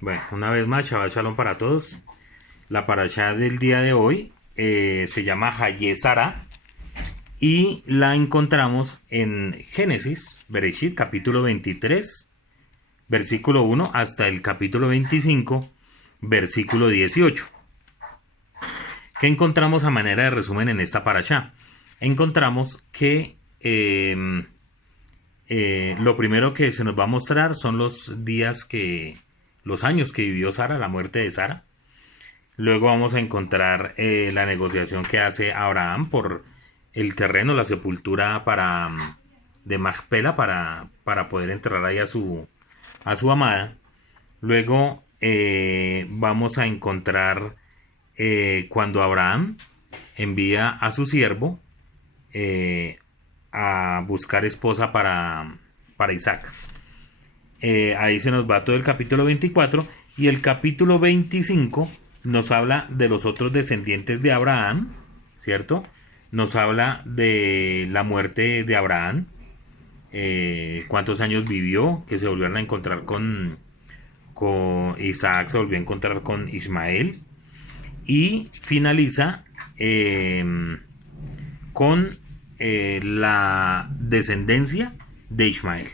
Bueno, una vez más, Shabbat Shalom para todos. La parashá del día de hoy se llama Hayé Sara y la encontramos en Génesis, Bereshit, capítulo 23, versículo 1 hasta el capítulo 25, versículo 18. ¿Qué encontramos a manera de resumen en esta parashá? Encontramos que lo primero que se nos va a mostrar son los años que vivió Sara, la muerte de Sara. Luego vamos a encontrar la negociación que hace Abraham por el terreno, la sepultura de Macpela para poder enterrar ahí a su amada. Luego vamos a encontrar cuando Abraham envía a su siervo a buscar esposa para Isaac. Ahí se nos va todo el capítulo 24 y el capítulo 25 nos habla de los otros descendientes de Abraham, ¿cierto? Nos habla de la muerte de Abraham, cuántos años vivió, que se volvieron a encontrar con Isaac, se volvió a encontrar con Ismael y finaliza con la descendencia de Ismael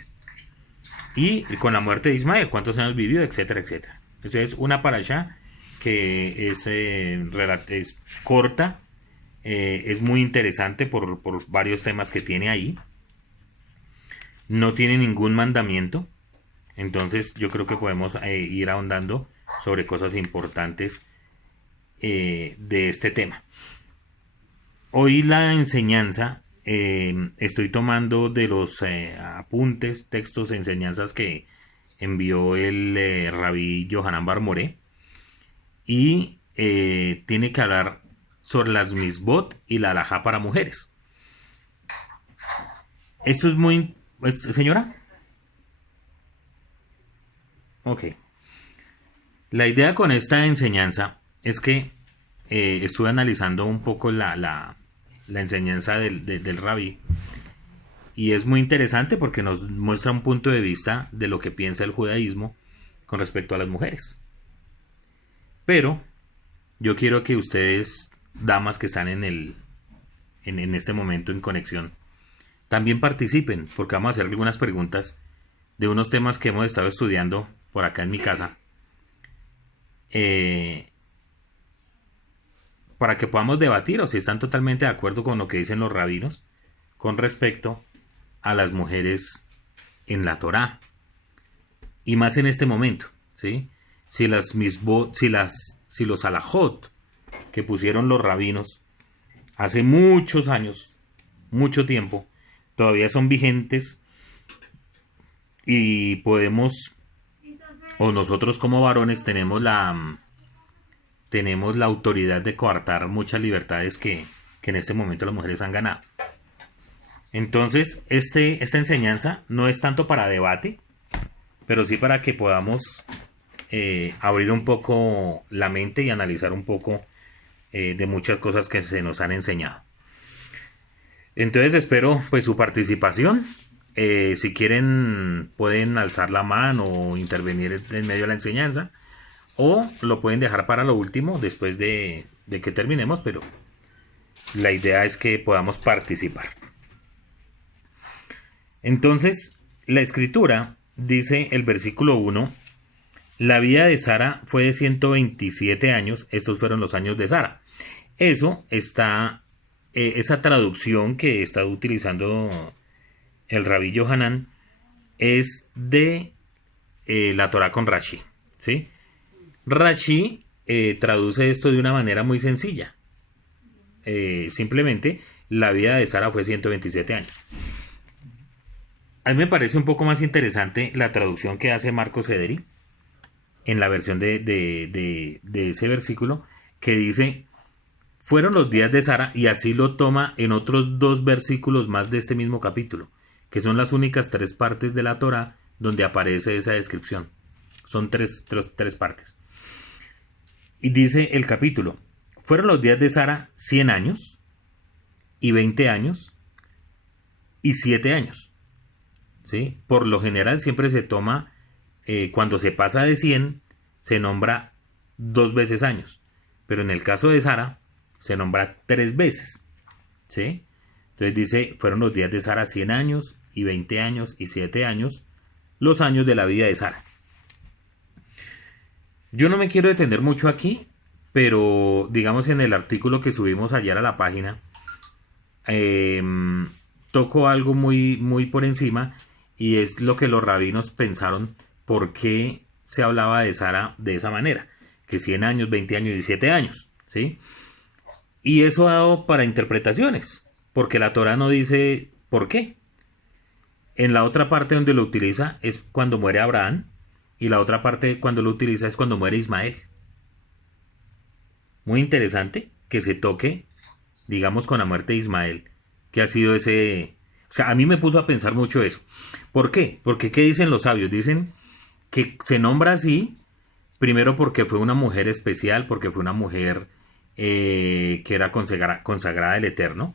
y con la muerte de Ismael, cuántos años vivió, etcétera, etcétera. Entonces es una parasha que es corta, es muy interesante por varios temas que tiene ahí. No tiene ningún mandamiento, entonces yo creo que podemos ir ahondando sobre cosas importantes de este tema. Hoy la enseñanza, estoy tomando de los apuntes, textos, enseñanzas que envió el rabí Yohanan Barmoré y tiene que hablar sobre las misbot y la alajá para mujeres. Esto es muy... ¿Señora? Ok. La idea con esta enseñanza es que estuve analizando un poco la enseñanza del rabí y es muy interesante porque nos muestra un punto de vista de lo que piensa el judaísmo con respecto a las mujeres. Pero yo quiero que ustedes, damas que están en este momento en conexión, también participen, porque vamos a hacer algunas preguntas de unos temas que hemos estado estudiando por acá en mi casa, para que podamos debatir o si están totalmente de acuerdo con lo que dicen los rabinos con respecto a las mujeres en la Torá. Y más en este momento, ¿sí? Si los alajot que pusieron los rabinos hace muchos años, mucho tiempo, todavía son vigentes y podemos, o nosotros como varones tenemos la autoridad de coartar muchas libertades que en este momento las mujeres han ganado. Entonces, esta enseñanza no es tanto para debate, pero sí para que podamos abrir un poco la mente y analizar un poco de muchas cosas que se nos han enseñado. Entonces espero pues su participación. Si quieren pueden alzar la mano o intervenir en medio de la enseñanza, o lo pueden dejar para lo último después de que terminemos, pero la idea es que podamos participar. Entonces, la escritura dice el versículo 1, la vida de Sara fue de 127 años, estos fueron los años de Sara. Eso está, esa traducción que está utilizando el rabí Yohanan es de la Torá con Rashi, ¿sí? Rashi traduce esto de una manera muy sencilla. Simplemente, la vida de Sara fue 127 años. A mí me parece un poco más interesante la traducción que hace Marcos Ederi en la versión de ese versículo, que dice, fueron los días de Sara, y así lo toma en otros dos versículos más de este mismo capítulo, que son las únicas tres partes de la Torá donde aparece esa descripción. Son tres partes. Y dice el capítulo, fueron los días de Sara 100 años, y 20 años, y 7 años. ¿Sí? Por lo general siempre se toma, cuando se pasa de 100, se nombra 2 veces años, pero en el caso de Sara se nombra 3 veces, ¿sí? Entonces dice, fueron los días de Sara 100 años y 20 años y 7 años, los años de la vida de Sara. Yo no me quiero detener mucho aquí, pero digamos en el artículo que subimos ayer a la página, eh, toco algo muy, muy por encima y es lo que los rabinos pensaron por qué se hablaba de Sara de esa manera, que 100 años, 20 años y 7 años, ¿sí? Y eso ha dado para interpretaciones, porque la Torah no dice por qué. En la otra parte donde lo utiliza es cuando muere Abraham y la otra parte cuando lo utiliza es cuando muere Ismael. Muy interesante que se toque, digamos, con la muerte de Ismael, que ha sido ese... O sea, a mí me puso a pensar mucho eso. ¿Por qué? Porque ¿qué dicen los sabios? Dicen que se nombra así, primero porque fue una mujer especial, porque fue una mujer que era consagrada del Eterno.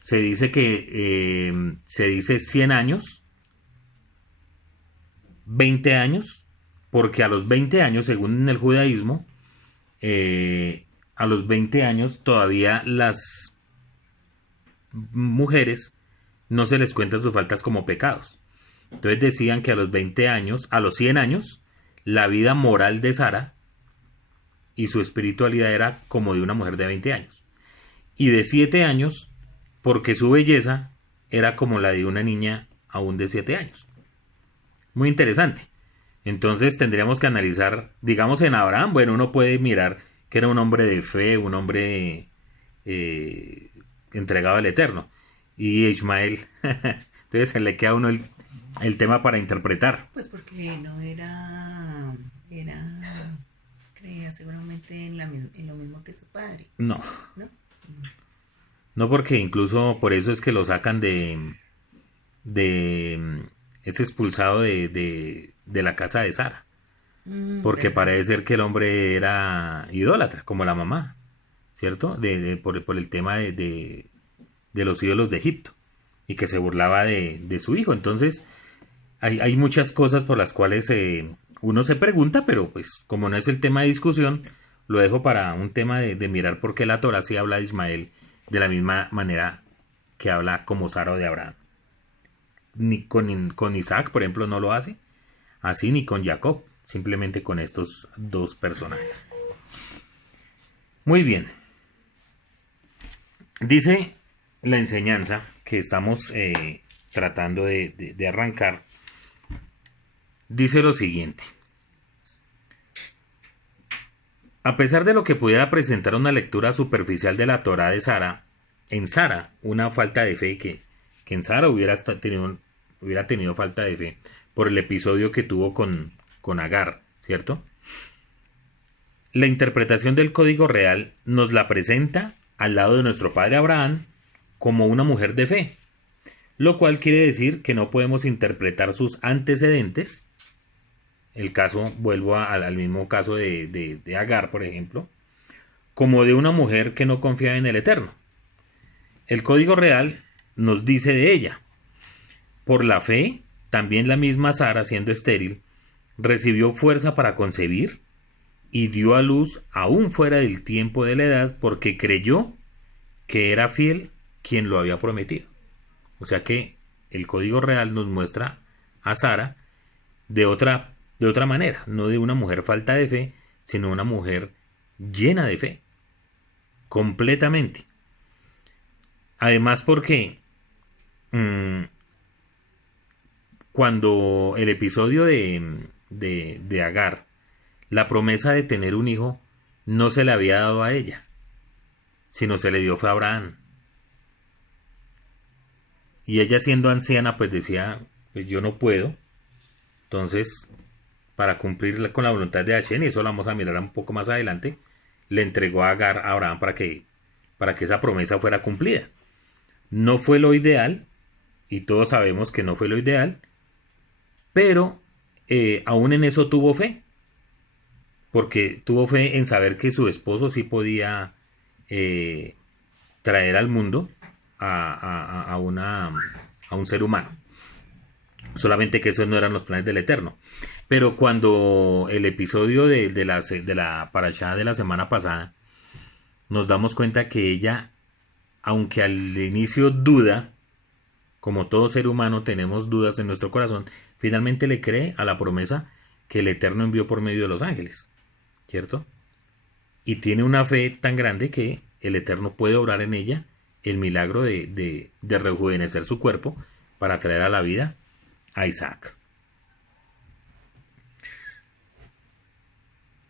Se dice que se dice 100 años, 20 años, porque a los 20 años, según en el judaísmo, a los 20 años todavía las mujeres no se les cuentan sus faltas como pecados. Entonces decían que a los 20 años, a los 100 años, la vida moral de Sara y su espiritualidad era como de una mujer de 20 años. Y de 7 años, porque su belleza era como la de una niña aún de 7 años. Muy interesante. Entonces tendríamos que analizar, digamos en Abraham, bueno, uno puede mirar que era un hombre de fe, un hombre entregado al Eterno. Y Ismael, entonces se le queda a uno el tema para interpretar. Pues porque no creía seguramente en lo mismo que su padre, No, ¿no? no porque incluso por eso es que lo sacan es expulsado de la casa de Sara. Porque ¿Verdad? parece ser que el hombre era idólatra, como la mamá, ¿cierto? Por el tema de los ídolos de Egipto y que se burlaba de su hijo. Entonces, hay muchas cosas por las cuales uno se pregunta, pero pues como no es el tema de discusión, lo dejo para un tema de mirar por qué la Torah sí habla de Ismael de la misma manera que habla como Sara o de Abraham. Ni con Isaac, por ejemplo, no lo hace, así ni con Jacob, simplemente con estos dos personajes. Muy bien. Dice la enseñanza que estamos tratando de arrancar, dice lo siguiente. A pesar de lo que pudiera presentar una lectura superficial de la Torá de Sara, en Sara una falta de fe, que en Sara hubiera tenido falta de fe por el episodio que tuvo con Agar, ¿cierto? La interpretación del código real nos la presenta al lado de nuestro padre Abraham como una mujer de fe, lo cual quiere decir que no podemos interpretar sus antecedentes. El caso, vuelvo al mismo caso de Agar, por ejemplo, como de una mujer que no confía en el Eterno. El código real nos dice de ella: por la fe, también la misma Sara, siendo estéril, recibió fuerza para concebir y dio a luz aún fuera del tiempo de la edad, porque creyó que era fiel quien lo había prometido. O sea que el código real nos muestra a Sara de otra manera, no de una mujer falta de fe, sino una mujer llena de fe, completamente. Además porque cuando el episodio de Agar, la promesa de tener un hijo no se le había dado a ella, sino se le dio fue a Abraham. Y ella, siendo anciana, pues decía, pues yo no puedo. Entonces, para cumplir con la voluntad de Hashem, y eso lo vamos a mirar un poco más adelante, le entregó a Agar a Abraham para que esa promesa fuera cumplida. No fue lo ideal, y todos sabemos que no fue lo ideal, pero aún en eso tuvo fe, porque tuvo fe en saber que su esposo sí podía traer al mundo a un ser humano. Solamente que esos no eran los planes del Eterno. Pero cuando el episodio de la parashá de la semana pasada, nos damos cuenta que ella, aunque al inicio duda, como todo ser humano tenemos dudas en nuestro corazón, finalmente le cree a la promesa que el Eterno envió por medio de los ángeles, ¿cierto? Y tiene una fe tan grande que el Eterno puede obrar en ella el milagro de rejuvenecer su cuerpo para traer a la vida a Isaac.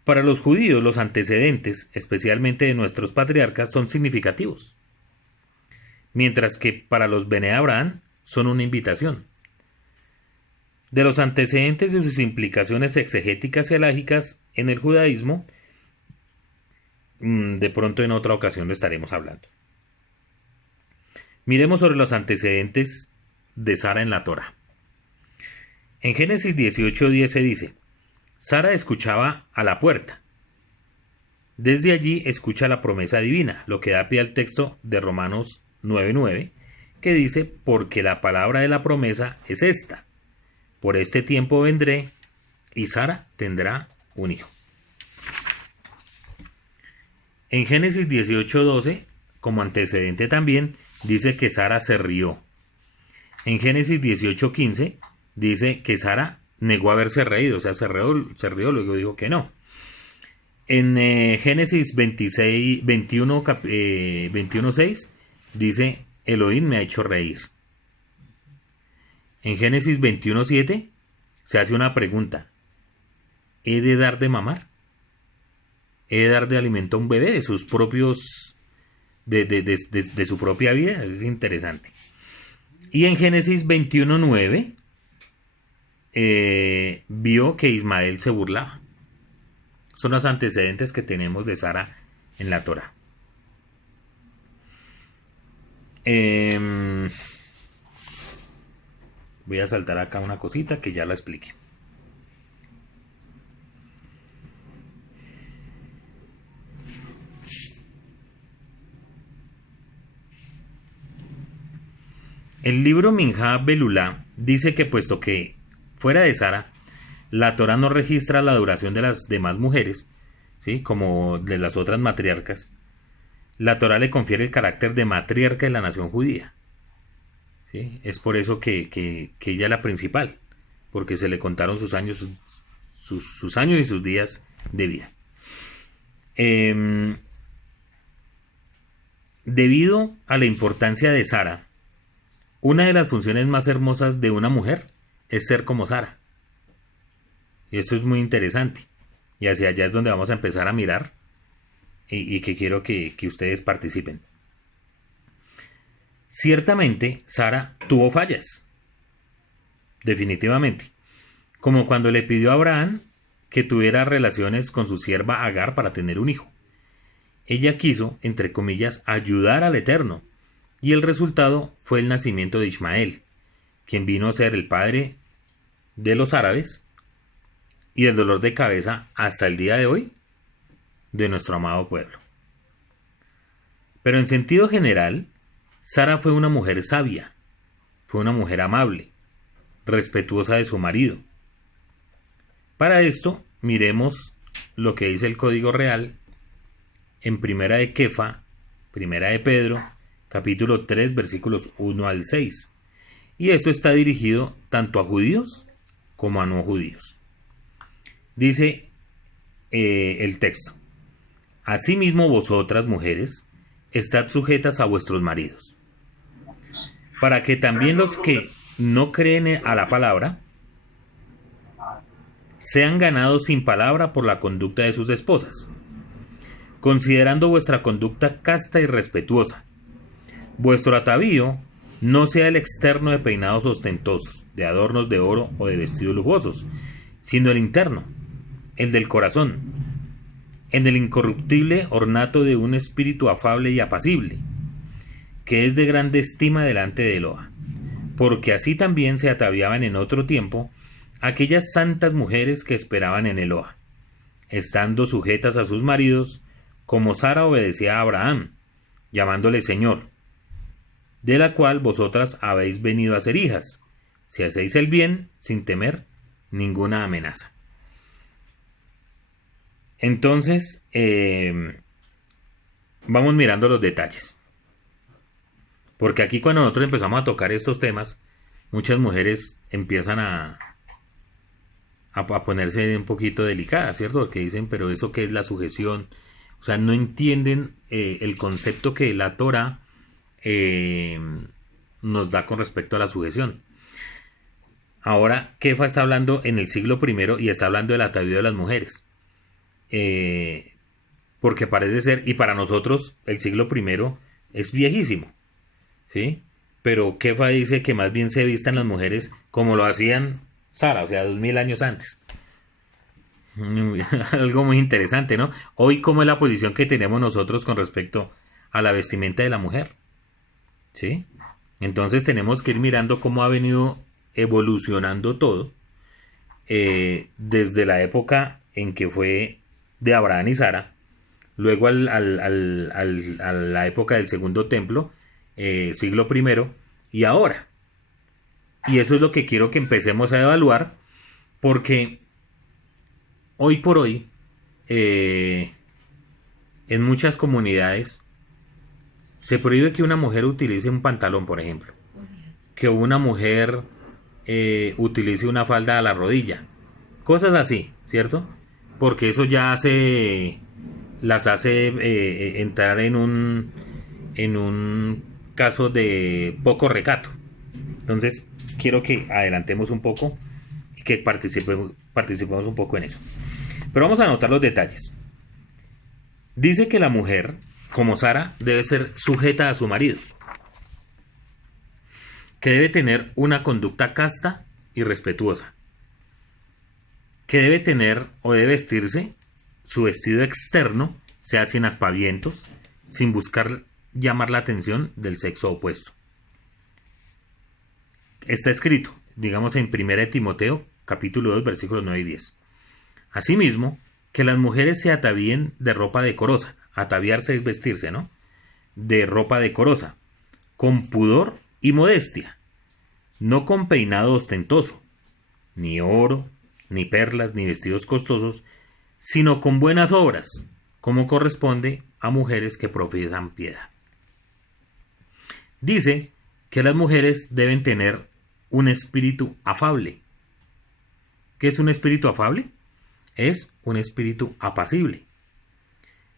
Para los judíos, los antecedentes, especialmente de nuestros patriarcas, son significativos, mientras que para los Bene Abraham son una invitación. De los antecedentes y sus implicaciones exegéticas y halógicas en el judaísmo, de pronto en otra ocasión lo estaremos hablando. Miremos sobre los antecedentes de Sara en la Torá. En Génesis 18:10 se dice: Sara escuchaba a la puerta. Desde allí escucha la promesa divina, lo que da pie al texto de Romanos 9:9, que dice: porque la palabra de la promesa es esta: por este tiempo vendré y Sara tendrá un hijo. En Génesis 18:12, como antecedente también, dice que Sara se rió. En Génesis 18:15 dice que Sara negó haberse reído, o sea, se rió, luego dijo que no. En Génesis 21:6 dice: Elohim me ha hecho reír. En Génesis 21:7 se hace una pregunta: ¿he de dar de mamar? ¿He de dar de alimento a un bebé de sus propios, de su propia vida? Es interesante. Y en Génesis 21:9 vio que Ismael se burlaba. Son los antecedentes que tenemos de Sara en la Torá. Voy a saltar acá una cosita que ya la expliqué. El libro Minjá Belulá dice que puesto que fuera de Sara, la Torá no registra la duración de las demás mujeres, ¿sí?, como de las otras matriarcas, la Torá le confiere el carácter de matriarca de la nación judía. ¿Sí? Es por eso que ella es la principal, porque se le contaron sus años, sus años y sus días de vida. Debido a la importancia de Sara, una de las funciones más hermosas de una mujer es ser como Sara. Y esto es muy interesante. Y hacia allá es donde vamos a empezar a mirar y que quiero que ustedes participen. Ciertamente, Sara tuvo fallas. Definitivamente. Como cuando le pidió a Abraham que tuviera relaciones con su sierva Agar para tener un hijo. Ella quiso, entre comillas, ayudar al Eterno. Y el resultado fue el nacimiento de Ismael, quien vino a ser el padre de los árabes y el dolor de cabeza hasta el día de hoy de nuestro amado pueblo. Pero en sentido general, Sara fue una mujer sabia, fue una mujer amable, respetuosa de su marido. Para esto, miremos lo que dice el Código Real en Primera de Kefa, Primera de Pedro, capítulo 3, versículos 1 al 6. Y esto está dirigido tanto a judíos como a no judíos. Dice el texto: Asimismo vosotras, mujeres, estad sujetas a vuestros maridos, para que también los que no creen a la palabra sean ganados sin palabra por la conducta de sus esposas, considerando vuestra conducta casta y respetuosa. Vuestro atavío no sea el externo de peinados ostentosos, de adornos de oro o de vestidos lujosos, sino el interno, el del corazón, en el incorruptible ornato de un espíritu afable y apacible, que es de grande estima delante de Eloa, porque así también se ataviaban en otro tiempo aquellas santas mujeres que esperaban en Eloa, estando sujetas a sus maridos, como Sara obedecía a Abraham, llamándole Señor, de la cual vosotras habéis venido a ser hijas, si hacéis el bien sin temer ninguna amenaza. Entonces, vamos mirando los detalles. Porque aquí cuando nosotros empezamos a tocar estos temas, muchas mujeres empiezan a ponerse un poquito delicadas, ¿cierto? Porque dicen, pero ¿eso qué es la sujeción? O sea, no entienden el concepto que la Torah nos da con respecto a la sujeción. Ahora, Kefa está hablando en el siglo I y está hablando del atavío de las mujeres. Porque parece ser, y para nosotros el siglo I es viejísimo, ¿sí? Pero Kefa dice que más bien se vistan las mujeres como lo hacían Sara, o sea, 2000 años antes. Algo muy interesante, ¿no? Hoy, ¿cómo es la posición que tenemos nosotros con respecto a la vestimenta de la mujer? ¿Sí? Entonces tenemos que ir mirando cómo ha venido evolucionando todo desde la época en que fue de Abraham y Sara, luego a la época del Segundo Templo, siglo I, y ahora. Y eso es lo que quiero que empecemos a evaluar, porque hoy por hoy, en muchas comunidades, se prohíbe que una mujer utilice un pantalón, por ejemplo. Que una mujer utilice una falda a la rodilla. Cosas así, ¿cierto? Porque eso ya las hace entrar en un caso de poco recato. Entonces, quiero que adelantemos un poco y que participemos un poco en eso. Pero vamos a anotar los detalles. Dice que la mujer, como Sara, debe ser sujeta a su marido, que debe tener una conducta casta y respetuosa, que debe tener o debe vestirse su vestido externo, sea sin aspavientos, sin buscar llamar la atención del sexo opuesto. Está escrito, digamos, en 1 Timoteo, capítulo 2, versículos 9 y 10. Asimismo, que las mujeres se atavíen de ropa decorosa. Ataviarse es vestirse, ¿no? De ropa decorosa, con pudor y modestia, no con peinado ostentoso, ni oro, ni perlas, ni vestidos costosos, sino con buenas obras, como corresponde a mujeres que profesan piedad. Dice que las mujeres deben tener un espíritu afable. ¿Qué es un espíritu afable? Es un espíritu apacible,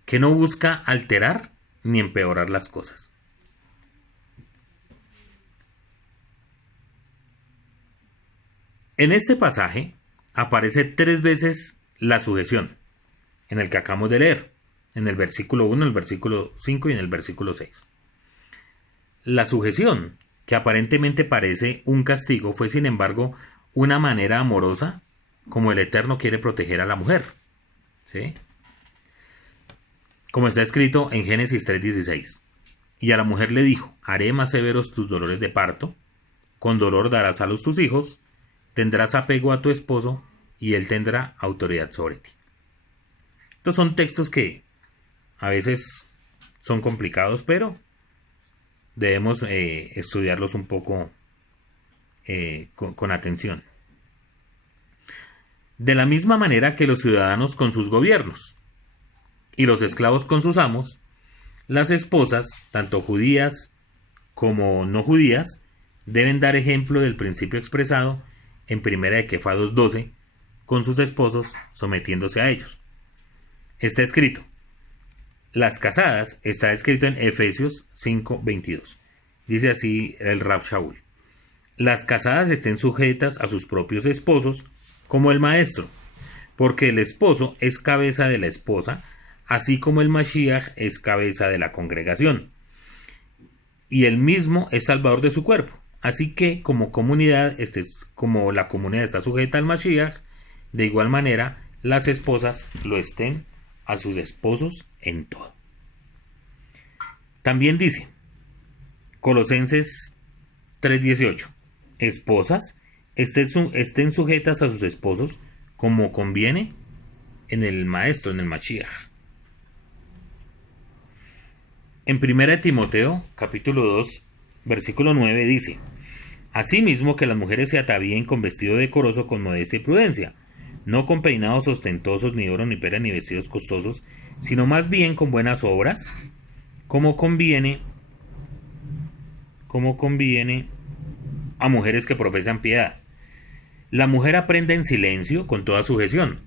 que no busca alterar ni empeorar las cosas. En este pasaje aparece 3 veces la sujeción, en el que acabamos de leer, en el versículo 1, en el versículo 5 y en el versículo 6. La sujeción, que aparentemente parece un castigo, fue sin embargo una manera amorosa como el Eterno quiere proteger a la mujer, ¿sí? Como está escrito en Génesis 3:16. Y a la mujer le dijo, haré más severos tus dolores de parto, con dolor darás a luz tus hijos, tendrás apego a tu esposo, y él tendrá autoridad sobre ti. Estos son textos que a veces son complicados, pero debemos estudiarlos un poco con atención. De la misma manera que los ciudadanos con sus gobiernos y los esclavos con sus amos, las esposas, tanto judías como no judías, deben dar ejemplo del principio expresado en 1 Kefa 2:12, con sus esposos sometiéndose a ellos. Está escrito. Las casadas, está escrito en Efesios 5:22. Dice así el Rab Shaul. Las casadas estén sujetas a sus propios esposos como el maestro, porque el esposo es cabeza de la esposa, así como el Mashiach es cabeza de la congregación. Y él mismo es salvador de su cuerpo. Así que como comunidad, como la comunidad está sujeta al Mashiach, de igual manera las esposas lo estén a sus esposos en todo. También dice Colosenses 3:18, esposas, estén sujetas a sus esposos como conviene en el maestro, en el Mashiach. En 1 Timoteo, capítulo 2, versículo 9 dice, asimismo que las mujeres se atavíen con vestido decoroso con modestia y prudencia, no con peinados ostentosos, ni oro, ni pera, ni vestidos costosos, sino más bien con buenas obras, como conviene, como conviene a mujeres que profesan piedad. La mujer aprende en silencio con toda sujeción,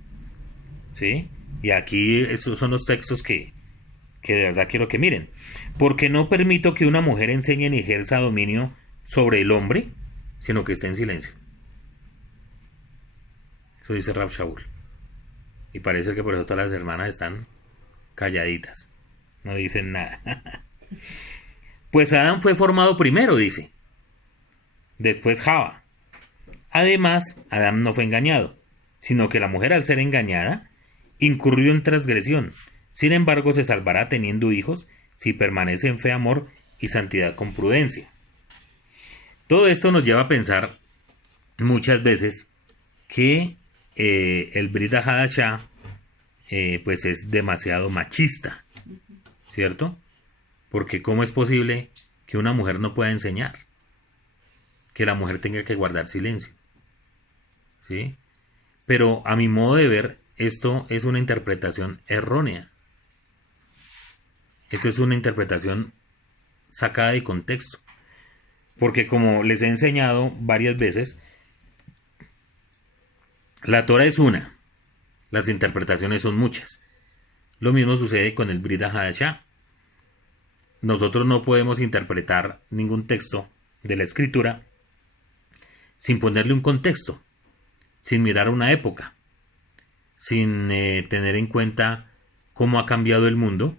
¿sí? Y aquí esos son los textos que de verdad quiero que miren. Porque no permito que una mujer enseñe ni ejerza dominio sobre el hombre, sino que esté en silencio. Eso dice Rab Shaul. Y parece que por eso todas las hermanas están calladitas. No dicen nada. Pues Adán fue formado primero, dice. Después Java. Además, Adán no fue engañado, sino que la mujer, al ser engañada, incurrió en transgresión. Sin embargo, se salvará teniendo hijos si permanece en fe, amor y santidad con prudencia. Todo esto nos lleva a pensar muchas veces que el Brit Hadashah pues es demasiado machista, ¿cierto? Porque ¿cómo es posible que una mujer no pueda enseñar? Que la mujer tenga que guardar silencio, ¿sí? Pero a mi modo de ver, esto es una interpretación errónea. Esto es una interpretación sacada de contexto. Porque como les he enseñado varias veces, la Torah es una, las interpretaciones son muchas. Lo mismo sucede con el Brit Hadashah. Nosotros no podemos interpretar ningún texto de la Escritura sin ponerle un contexto, sin mirar una época, sin tener en cuenta cómo ha cambiado el mundo,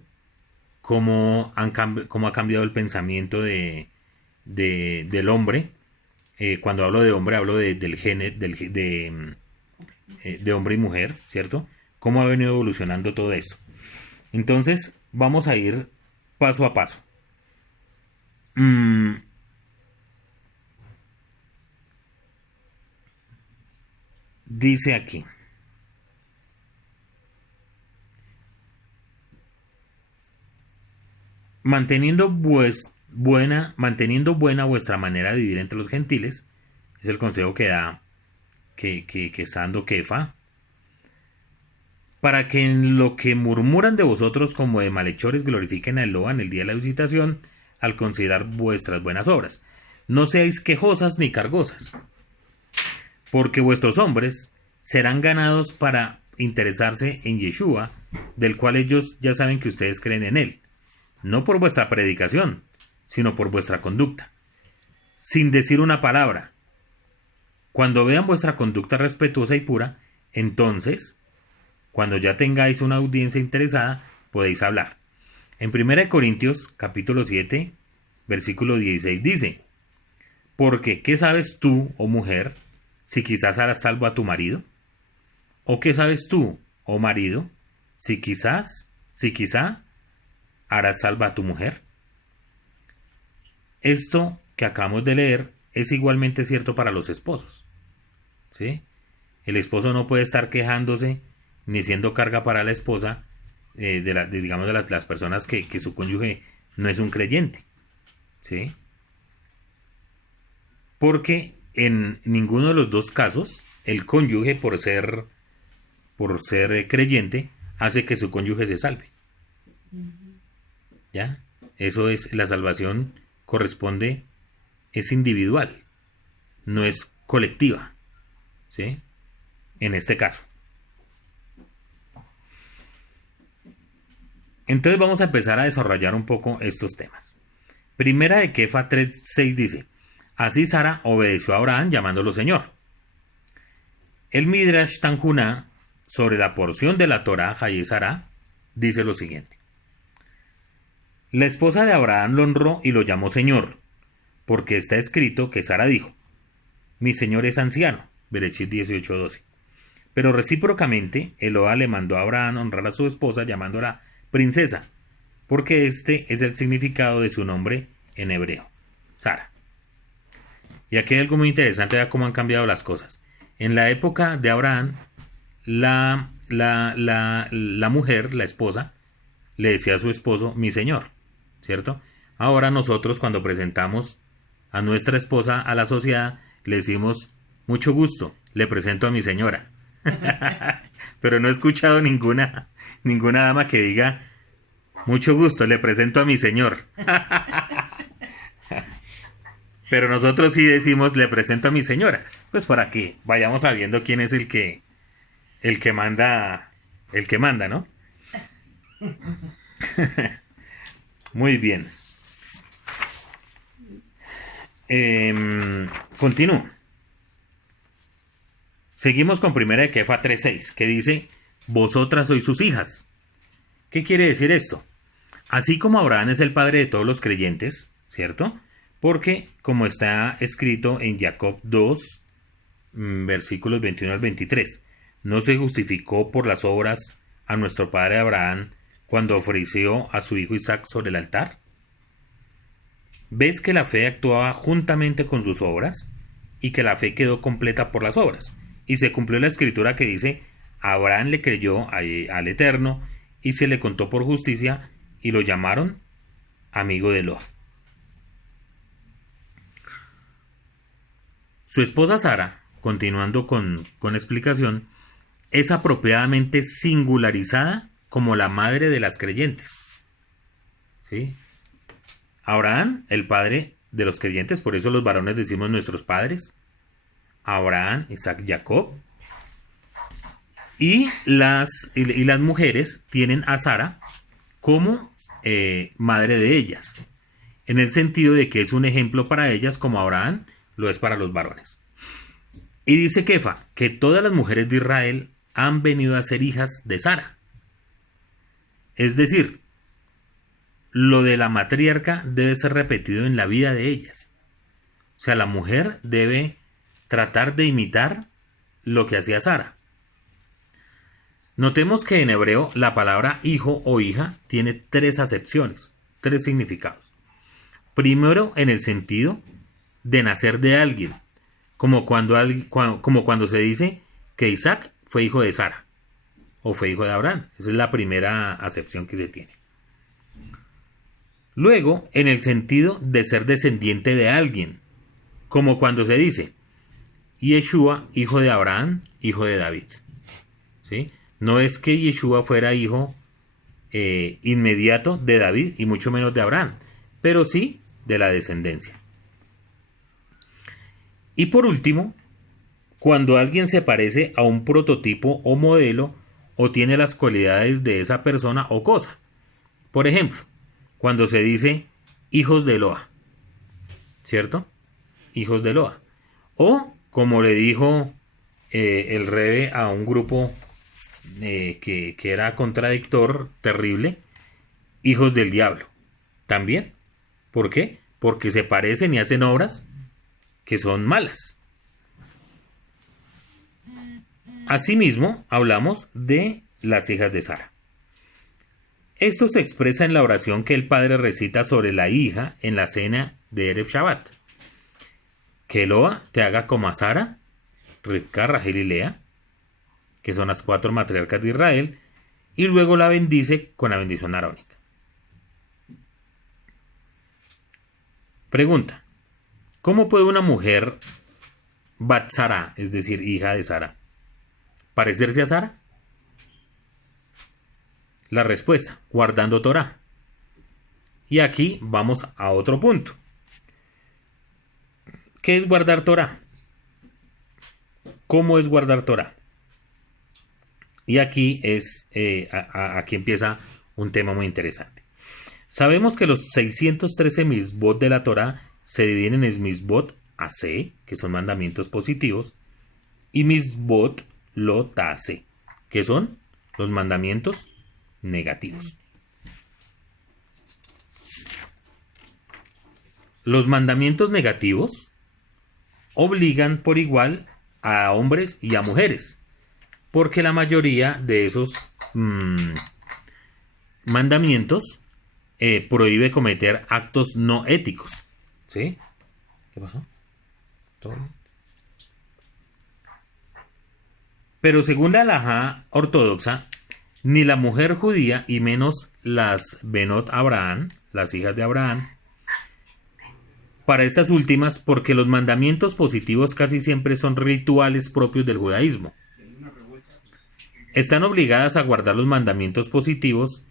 cómo ha cambiado el pensamiento del hombre. Cuando hablo de hombre, hablo del género, de hombre y mujer, ¿cierto? Cómo ha venido evolucionando todo esto. Entonces, vamos a ir paso a paso. Dice aquí. Manteniendo buena vuestra manera de vivir entre los gentiles, es el consejo que da, que está dando Kefa, para que en lo que murmuran de vosotros como de malhechores glorifiquen a Eloa en el día de la visitación, al considerar vuestras buenas obras. No seáis quejosas ni cargosas, porque vuestros hombres serán ganados para interesarse en Yeshua, del cual ellos ya saben que ustedes creen en él, no por vuestra predicación, sino por vuestra conducta, sin decir una palabra. Cuando vean vuestra conducta respetuosa y pura, entonces, cuando ya tengáis una audiencia interesada, podéis hablar. En 1 Corintios, capítulo 7, versículo 16 dice: porque, ¿qué sabes tú, oh mujer, si quizás harás salvo a tu marido? ¿O qué sabes tú, oh marido, si quizá harás salva a tu mujer? Esto que acabamos de leer es igualmente cierto para los esposos, ¿sí? El esposo no puede estar quejándose ni siendo carga para la esposa de las personas que su cónyuge no es un creyente, ¿sí? Porque en ninguno de los dos casos el cónyuge por ser creyente hace que su cónyuge se salve. ¿Ya? Eso es, la salvación corresponde, es individual, no es colectiva, ¿sí? En este caso. Entonces vamos a empezar a desarrollar un poco estos temas. Primera de Kefa 3:6 dice: así Sara obedeció a Abraham llamándolo Señor. El Midrash Tanjuna sobre la porción de la Torah Hayé Sara dice lo siguiente: la esposa de Abraham lo honró y lo llamó Señor, porque está escrito que Sara dijo: mi Señor es anciano, Bereshit 18:12. Pero recíprocamente, Eloa le mandó a Abraham honrar a su esposa llamándola princesa, porque este es el significado de su nombre en hebreo, Sara. Y aquí hay algo muy interesante de cómo han cambiado las cosas. En la época de Abraham, la mujer, la esposa, le decía a su esposo, mi señor, ¿cierto? Ahora nosotros, cuando presentamos a nuestra esposa a la sociedad, le decimos, mucho gusto, le presento a mi señora, Pero no he escuchado ninguna dama que diga, mucho gusto, le presento a mi señor. Pero nosotros sí decimos, le presento a mi señora. Pues para que vayamos sabiendo quién es el que manda, ¿no? Muy bien. Continúo. Seguimos con 1 de Kefa 3:6, que dice, vosotras sois sus hijas. ¿Qué quiere decir esto? Así como Abraham es el padre de todos los creyentes, ¿cierto? Porque, como está escrito en Jacob 2, versículos 21 al 23, no se justificó por las obras a nuestro padre Abraham cuando ofreció a su hijo Isaac sobre el altar. ¿Ves que la fe actuaba juntamente con sus obras y que la fe quedó completa por las obras? Y se cumplió la escritura que dice, Abraham le creyó al Eterno y se le contó por justicia y lo llamaron amigo de Eloa. Su esposa Sara, continuando con explicación, es apropiadamente singularizada como la madre de las creyentes. ¿Sí? Abraham, el padre de los creyentes, por eso los varones decimos nuestros padres. Abraham, Isaac, Jacob. Y las mujeres tienen a Sara como madre de ellas, en el sentido de que es un ejemplo para ellas como Abraham lo es para los varones. Y dice Kefa que todas las mujeres de Israel han venido a ser hijas de Sara. Es decir, lo de la matriarca debe ser repetido en la vida de ellas. O sea, la mujer debe tratar de imitar lo que hacía Sara. Notemos que en hebreo la palabra hijo o hija tiene 3 acepciones, 3 significados. Primero, en el sentido de nacer de alguien, como cuando se dice que Isaac fue hijo de Sara o fue hijo de Abraham. Esa es la primera acepción que se tiene. Luego, en el sentido de ser descendiente de alguien, como cuando se dice Yeshua, hijo de Abraham, hijo de David. ¿Sí? No es que Yeshua fuera hijo inmediato de David y mucho menos de Abraham, pero sí de la descendencia. Y por último, cuando alguien se parece a un prototipo o modelo o tiene las cualidades de esa persona o cosa. Por ejemplo, cuando se dice hijos de Eloa, ¿cierto? Hijos de Eloa. O como le dijo el Rebe a un grupo que era contradictor, terrible, hijos del diablo. También. ¿Por qué? Porque se parecen y hacen obras que son malas. Asimismo, hablamos de las hijas de Sara. Esto se expresa en la oración que el padre recita sobre la hija en la cena de Erev Shabbat. Que Eloa te haga como a Sara, Rivka, Rachel y Lea, que son las 4 matriarcas de Israel, y luego la bendice con la bendición arónica. Pregunta: ¿cómo puede una mujer Bat Sara, es decir, hija de Sara, parecerse a Sara? La respuesta: guardando Torah. Y aquí vamos a otro punto. ¿Qué es guardar Torah? ¿Cómo es guardar Torah? Y aquí aquí empieza un tema muy interesante. Sabemos que los 613 misbot de la Torah se dividen en misbot aseh, que son mandamientos positivos, y misbot lo ta'aseh, que son los mandamientos negativos. Los mandamientos negativos obligan por igual a hombres y a mujeres, porque la mayoría de esos mandamientos prohíbe cometer actos no éticos. ¿Sí? ¿Qué pasó? ¿Todo bien? Pero según la halajá ortodoxa, ni la mujer judía y menos las Benot Abraham, las hijas de Abraham, para estas últimas, porque los mandamientos positivos casi siempre son rituales propios del judaísmo. están obligadas a guardar los mandamientos positivos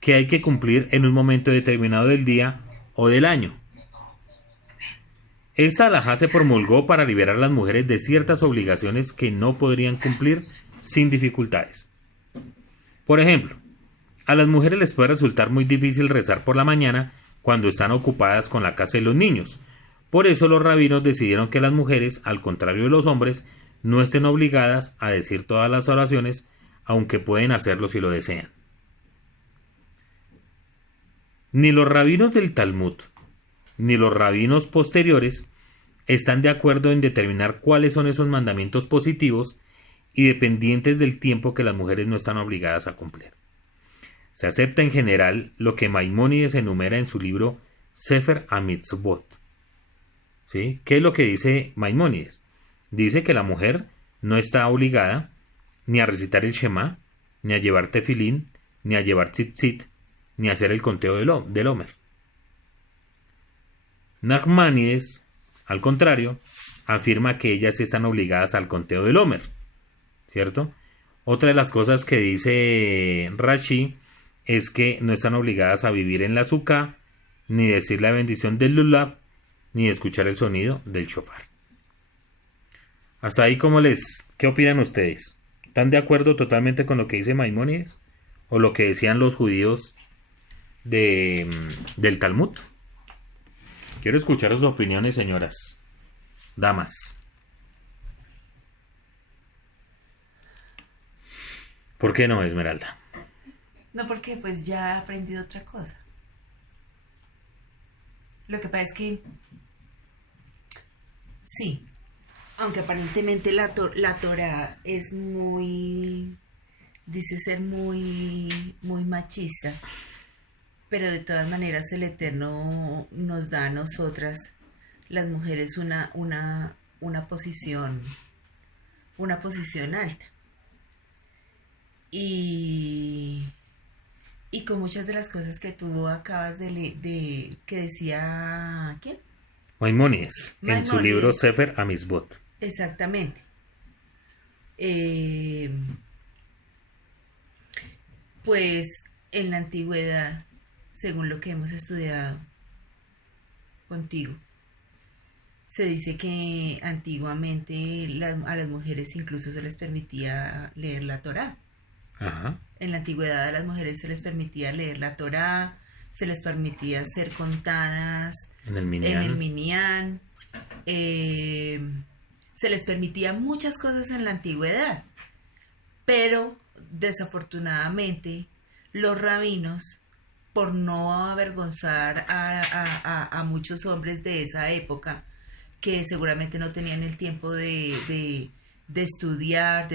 que hay que cumplir en un momento determinado del día o del año. Esta alajá se promulgó para liberar a las mujeres de ciertas obligaciones que no podrían cumplir sin dificultades. Por ejemplo, a las mujeres les puede resultar muy difícil rezar por la mañana cuando están ocupadas con la casa de los niños. Por eso los rabinos decidieron que las mujeres, al contrario de los hombres, no estén obligadas a decir todas las oraciones, aunque pueden hacerlo si lo desean. Ni los rabinos del Talmud, ni los rabinos posteriores están de acuerdo en determinar cuáles son esos mandamientos positivos y dependientes del tiempo que las mujeres no están obligadas a cumplir. Se acepta en general lo que Maimónides enumera en su libro Sefer HaMitzvot. ¿Sí? ¿Qué es lo que dice Maimónides? Dice que la mujer no está obligada ni a recitar el Shema, ni a llevar tefilín, ni a llevar tzitzit, ni a hacer el conteo del Homer. Nachmanides, al contrario, afirma que ellas están obligadas al conteo del Homer, ¿cierto? Otra de las cosas que dice Rashi es que no están obligadas a vivir en la Sukkah, ni decir la bendición del Lulav, ni escuchar el sonido del shofar. Hasta ahí, ¿qué opinan ustedes? ¿Están de acuerdo totalmente con lo que dice Maimónides? ¿O lo que decían los judíos del Talmud? Quiero escuchar sus opiniones, señoras, damas. ¿Por qué no, Esmeralda? No, porque pues ya he aprendido otra cosa. Lo que pasa es que sí, aunque aparentemente la Torá es dice ser muy machista, pero de todas maneras el Eterno nos da a nosotras, las mujeres, una posición alta. Y con muchas de las cosas que tú acabas de que decía, ¿quién? Maimónides, en su libro Sefer HaMitzvot. Exactamente. Pues en la antigüedad, según lo que hemos estudiado contigo, se dice que antiguamente a las mujeres incluso se les permitía leer la Torá. Ajá. En la antigüedad a las mujeres se les permitía leer la Torá, se les permitía ser contadas en el Minyan, se les permitía muchas cosas en la antigüedad, pero desafortunadamente los rabinos, por no avergonzar a muchos hombres de esa época, que seguramente no tenían el tiempo de estudiar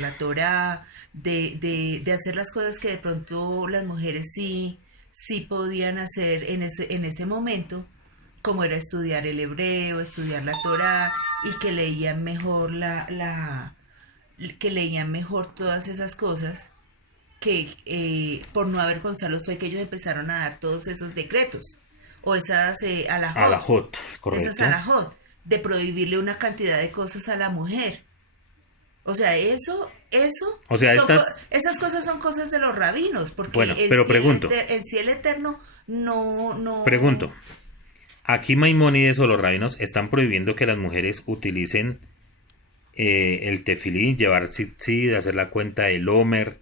la Torá, de hacer las cosas que de pronto las mujeres sí podían hacer en ese momento, como era estudiar el hebreo, estudiar la Torá, y que leían mejor que leían mejor todas esas cosas, que por no avergonzarlos fue que ellos empezaron a dar todos esos decretos, o esas alajot, correcto. Esas alajot, de prohibirle una cantidad de cosas a la mujer. O sea, o sea, esas cosas son cosas de los rabinos, porque bueno, pero pregunto, el cielo eterno no... Pregunto, aquí Maimónides o los rabinos están prohibiendo que las mujeres utilicen el tefilín, llevar tzitzit, hacer la cuenta del Homer,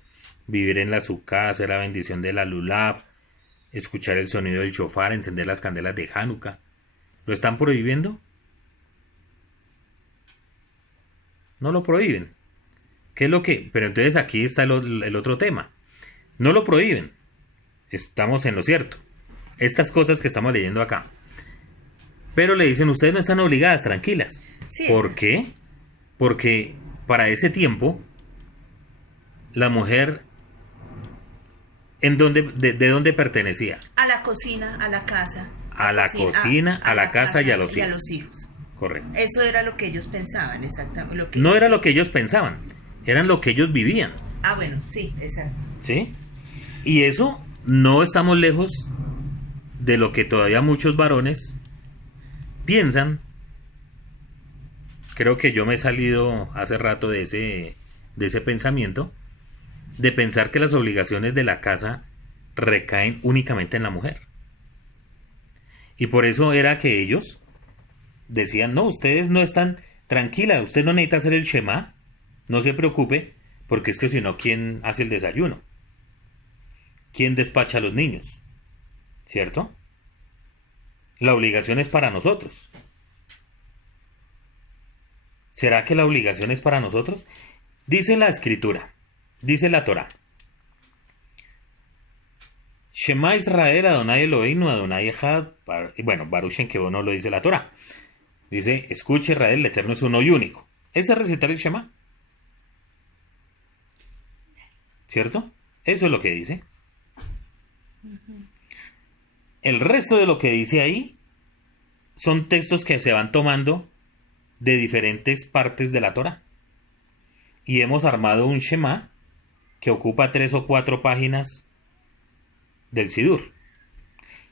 vivir en la Sukkah, hacer la bendición de la Lulav, escuchar el sonido del shofar, encender las candelas de Hanukkah. ¿Lo están prohibiendo? No lo prohíben. ¿Qué es lo que? Pero entonces aquí está el otro tema. No lo prohíben. Estamos en lo cierto. Estas cosas que estamos leyendo acá. Pero le dicen, ustedes no están obligadas, tranquilas. Sí. ¿Por qué? Porque para ese tiempo, la mujer, ¿de dónde pertenecía? A la cocina, a la casa. A la cocina, a la casa y a los hijos. Correcto. Eso era lo que ellos pensaban, exactamente. No era lo que ellos pensaban, eran lo que ellos vivían. Ah, bueno, sí, exacto. ¿Sí? Y eso no estamos lejos de lo que todavía muchos varones piensan. Creo que yo me he salido hace rato de ese pensamiento, de pensar que las obligaciones de la casa recaen únicamente en la mujer. Y por eso era que ellos decían, no, ustedes no están tranquila, usted no necesita hacer el Shema, no se preocupe, porque es que si no, ¿quién hace el desayuno? ¿Quién despacha a los niños? ¿Cierto? La obligación es para nosotros. ¿Será que la obligación es para nosotros? Dice la escritura, dice la Torá. Shema Israel, Adonai Eloheinu, Adonai Echad. Bueno, Baruch Shem Kevod no lo dice la Torá. Dice, escuche Israel, el Eterno es uno y único. Ese es recitar el Shema. ¿Cierto? Eso es lo que dice. El resto de lo que dice ahí son textos que se van tomando de diferentes partes de la Torá. Y hemos armado un Shema que ocupa 3 o 4 páginas del Sidur.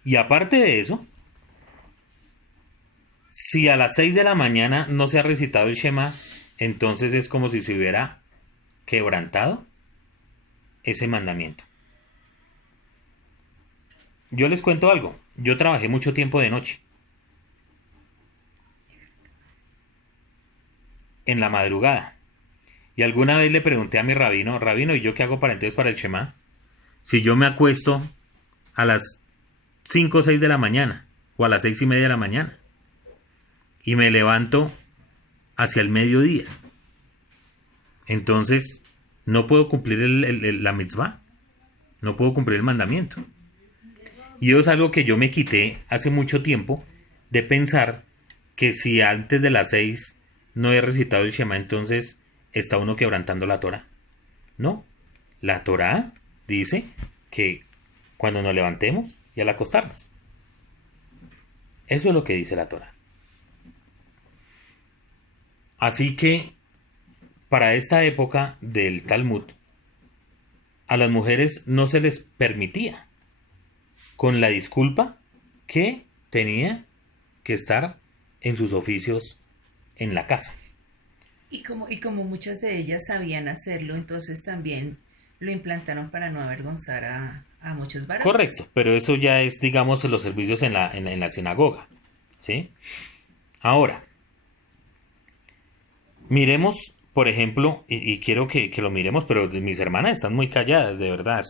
Y aparte de eso, si a las 6 de la mañana no se ha recitado el Shema, entonces es como si se hubiera quebrantado ese mandamiento. Yo les cuento algo. Yo trabajé mucho tiempo de noche. En la madrugada. Y alguna vez le pregunté a mi rabino, ¿y yo qué hago entonces para el Shema? Si yo me acuesto a las 5 o 6 de la mañana, o a las 6:30 de la mañana, y me levanto hacia el mediodía, entonces no puedo cumplir la mitzvah, no puedo cumplir el mandamiento. Y eso es algo que yo me quité hace mucho tiempo, de pensar que si antes de las 6 no he recitado el Shema, entonces está uno quebrantando la Torá. No, la Torá dice que cuando nos levantemos y al acostarnos. Eso es lo que dice la Torá. Así que para esta época del Talmud, a las mujeres no se les permitía, con la disculpa que tenía que estar en sus oficios en la casa. Y como muchas de ellas sabían hacerlo, entonces también lo implantaron para no avergonzar a muchos varones. Correcto, pero eso ya es, digamos, los servicios en la sinagoga, ¿sí? Ahora, miremos, por ejemplo, y quiero que lo miremos, pero mis hermanas están muy calladas, de verdad,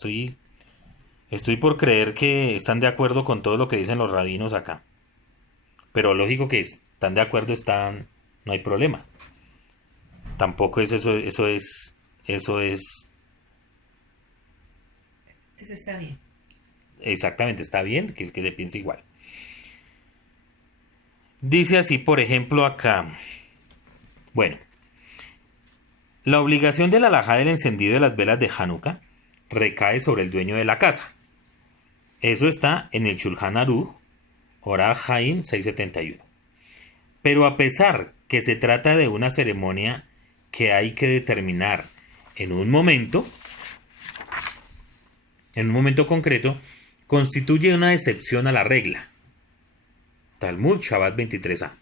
estoy por creer que están de acuerdo con todo lo que dicen los rabinos acá. Pero lógico que están de acuerdo, no hay problema. Tampoco es eso es... Eso está bien. Exactamente, está bien, que es que se piense igual. Dice así, por ejemplo, acá. Bueno, la obligación de la alajá del encendido de las velas de Hanukkah recae sobre el dueño de la casa. Eso está en el Shulchan Aruch, Orach Haim 671. Pero a pesar que se trata de una ceremonia que hay que determinar en un momento concreto, constituye una excepción a la regla. Talmud Shabbat 23a.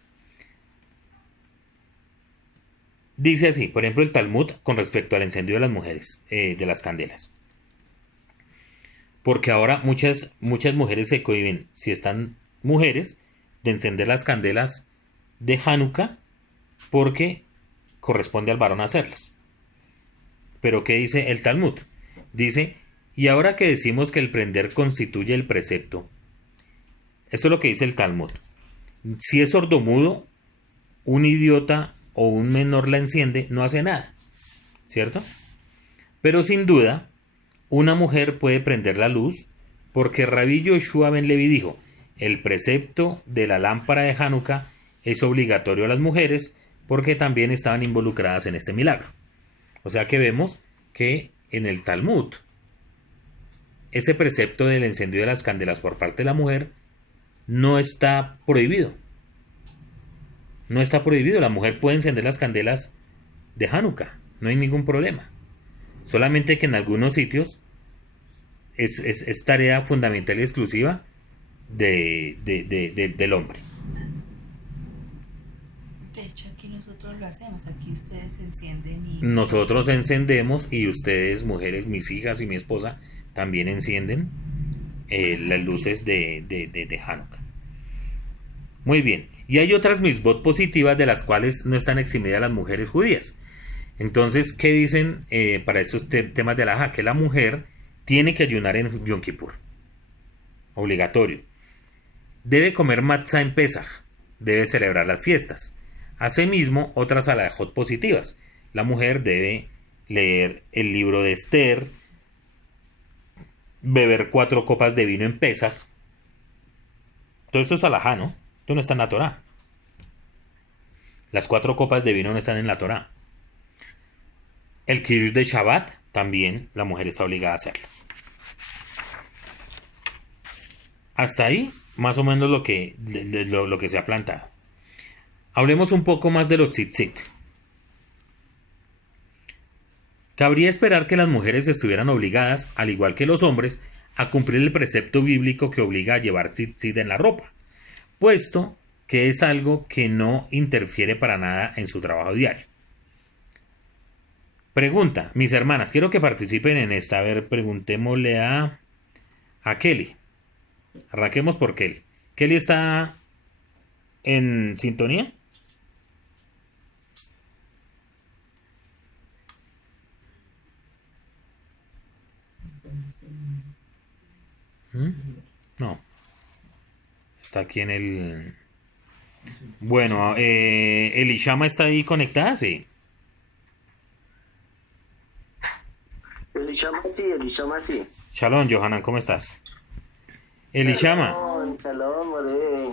Dice así, por ejemplo, el Talmud con respecto al encendido de las mujeres, de las candelas. Porque ahora muchas mujeres se cohíben, si están mujeres, de encender las candelas de Hanukkah, porque corresponde al varón hacerlas. Pero ¿qué dice el Talmud? Dice, y ahora que decimos que el prender constituye el precepto, esto es lo que dice el Talmud. Si es sordomudo, un idiota o un menor la enciende, no hace nada, ¿cierto? Pero sin duda, una mujer puede prender la luz, porque Rabbi Yoshua ben Levi dijo, el precepto de la lámpara de Hanukkah es obligatorio a las mujeres, porque también estaban involucradas en este milagro. O sea que vemos que en el Talmud, ese precepto del encendido de las candelas por parte de la mujer no está prohibido. No está prohibido. La mujer puede encender las candelas de Hanukkah. No hay ningún problema. Solamente que en algunos sitios es tarea fundamental y exclusiva del hombre. De hecho, aquí nosotros lo hacemos. Aquí ustedes encienden y... Nosotros encendemos y ustedes, mujeres, mis hijas y mi esposa, también encienden las luces de Hanukkah. Muy bien. Y hay otras misbot positivas de las cuales no están eximidas las mujeres judías. Entonces, ¿qué dicen para esos temas de alajá? Que la mujer tiene que ayunar en Yom Kippur. Obligatorio. Debe comer matzah en Pesaj. Debe celebrar las fiestas. Asimismo, otras alajot positivas. La mujer debe leer el libro de Esther, beber 4 copas de vino en Pesaj. Todo esto es alajá, ¿no? Esto no está en la Torá. Las 4 copas de vino no están en la Torá. El Kiddush de Shabbat también la mujer está obligada a hacerlo. Hasta ahí, más o menos lo que se ha plantado. Hablemos un poco más de los tzitzit. Cabría esperar que las mujeres estuvieran obligadas, al igual que los hombres, a cumplir el precepto bíblico que obliga a llevar tzitzit en la ropa, puesto que es algo que no interfiere para nada en su trabajo diario. Pregunta, mis hermanas, quiero que participen en esta. A ver, preguntémosle a Kelly. Arranquemos por Kelly. ¿Kelly está en sintonía? No. Está aquí en el... Bueno, Elishama está ahí conectada, sí. Elishama sí. Shalom, Johanan, ¿cómo estás? Elishama.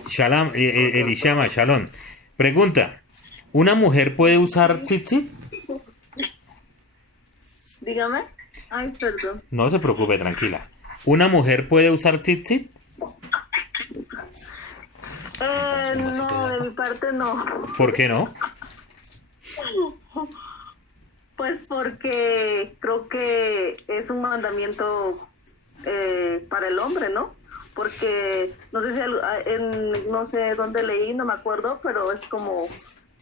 Shalom, Elishama, Shalom. Pregunta, ¿una mujer puede usar tzitzit? Dígame. Ay, perdón. No se preocupe, tranquila. ¿Una mujer puede usar tzitzit? No, de mi parte no. ¿Por qué no? Pues porque creo que es un mandamiento para el hombre, ¿no? Porque no sé si no sé dónde leí, no me acuerdo, pero es como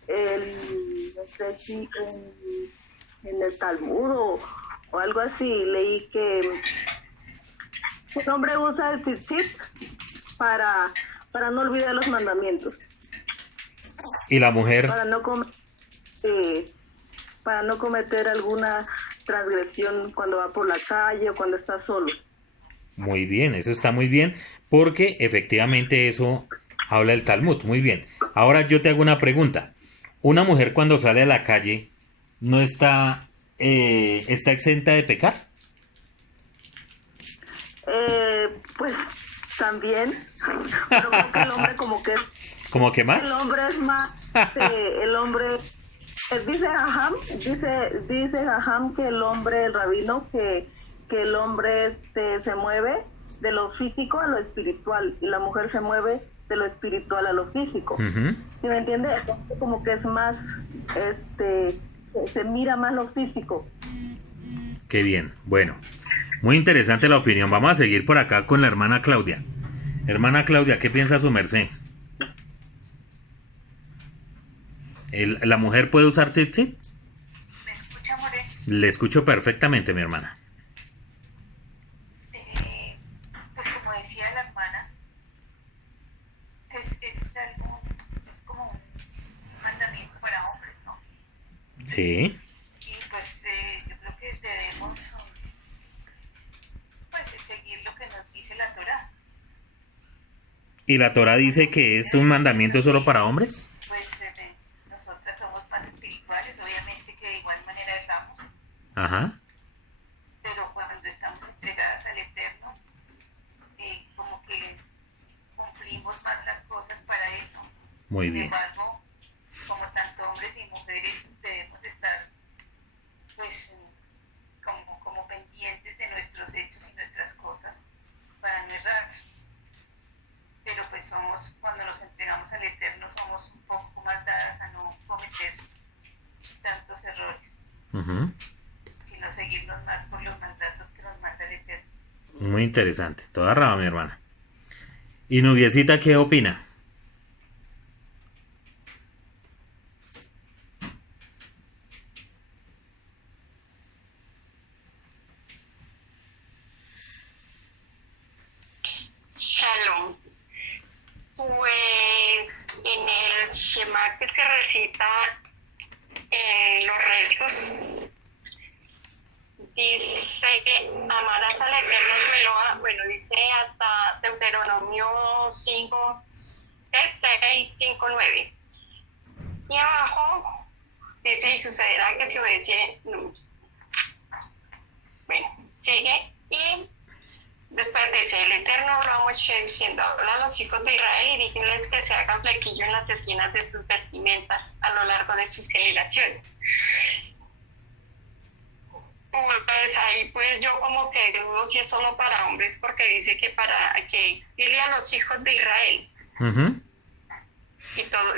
no sé si en el Talmud o algo así, leí que un hombre usa el tzitzit para no olvidar los mandamientos. ¿Y la mujer? Para no cometer alguna transgresión cuando va por la calle o cuando está solo. Muy bien, eso está muy bien, porque efectivamente eso habla el Talmud. Muy bien. Ahora yo te hago una pregunta. ¿Una mujer cuando sale a la calle no está exenta de pecar? Pues también, pero creo que el hombre ¿Cómo que más? El hombre es más, el hombre, dice Jajam que el hombre, el rabino, que el hombre se mueve de lo físico a lo espiritual y la mujer se mueve de lo espiritual a lo físico. Uh-huh. ¿Sí me entiende? Como que es más, se mira más lo físico. Qué bien, bueno. Muy interesante la opinión. Vamos a seguir por acá con la hermana Claudia. Hermana Claudia, ¿qué piensa su merced? ¿La mujer puede usar tzitzit? ¿Me escucha, More? Le escucho perfectamente, mi hermana. Pues como decía la hermana, es como un mandamiento para hombres, ¿no? Sí. Y pues yo creo que debemos seguir lo que nos dice la Torá. ¿Y la Torá dice que es un mandamiento solo para hombres? Pues nosotras somos más espirituales, obviamente que de igual manera erramos. Ajá. Pero cuando estamos entregadas al Eterno, como que cumplimos más las cosas para Él, ¿no? Muy bien. Sin embargo, como tanto hombres y mujeres debemos estar pues como pendientes de nuestros hechos y nuestras cosas para no errar. Pero pues cuando nos entregamos al Eterno, somos un poco más dadas a no cometer tantos errores, Uh-huh. sino seguirnos más por los mandatos que nos manda el Eterno. Muy interesante. Toda rama, mi hermana. ¿Y Nubiecita qué opina? ahorita en los restos. Dice que amarás al Eterno en Jehová. Bueno, dice hasta Deuteronomio 5, 6, 5, 9. Y abajo dice, y sucederá que si obedeciere. No. Bueno, sigue. Y después dice, el Eterno habló a Moshe diciendo, habla a los hijos de Israel y díganles que se hagan flequillo en las esquinas de sus vestimentas a lo largo de sus generaciones. Pues ahí pues yo como que dudo si es solo para hombres, porque dice que dile a los hijos de Israel. Ujú. Y todo,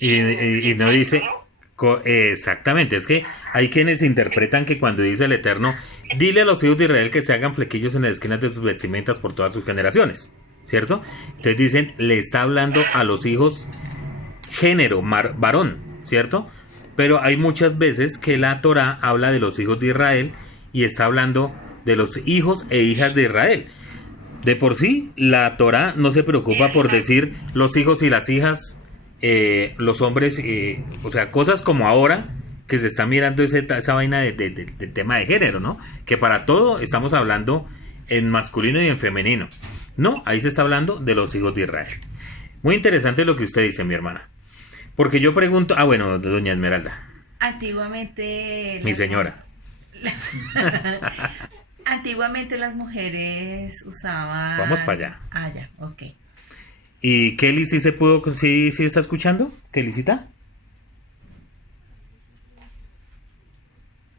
Y no dice, ¿no? Exactamente, es que hay quienes interpretan que cuando dice el Eterno, dile a los hijos de Israel que se hagan flequillos en las esquinas de sus vestimentas por todas sus generaciones, ¿cierto? Entonces dicen, le está hablando a los hijos género, varón, ¿cierto? Pero hay muchas veces que la Torá habla de los hijos de Israel y está hablando de los hijos e hijas de Israel. De por sí, la Torá no se preocupa por decir los hijos y las hijas, los hombres, o sea, cosas como ahora que se está mirando esa vaina de tema de género, ¿no? Que para todo estamos hablando en masculino y en femenino. No, ahí se está hablando de los hijos de Israel. Muy interesante lo que usted dice, mi hermana. Porque yo pregunto, bueno, doña Esmeralda. Antiguamente... Mi señora. Antiguamente las mujeres usaban... Vamos para allá. Ah, ya, ok. ¿Y Kelly sí se pudo, sí está escuchando? ¿Kellycita?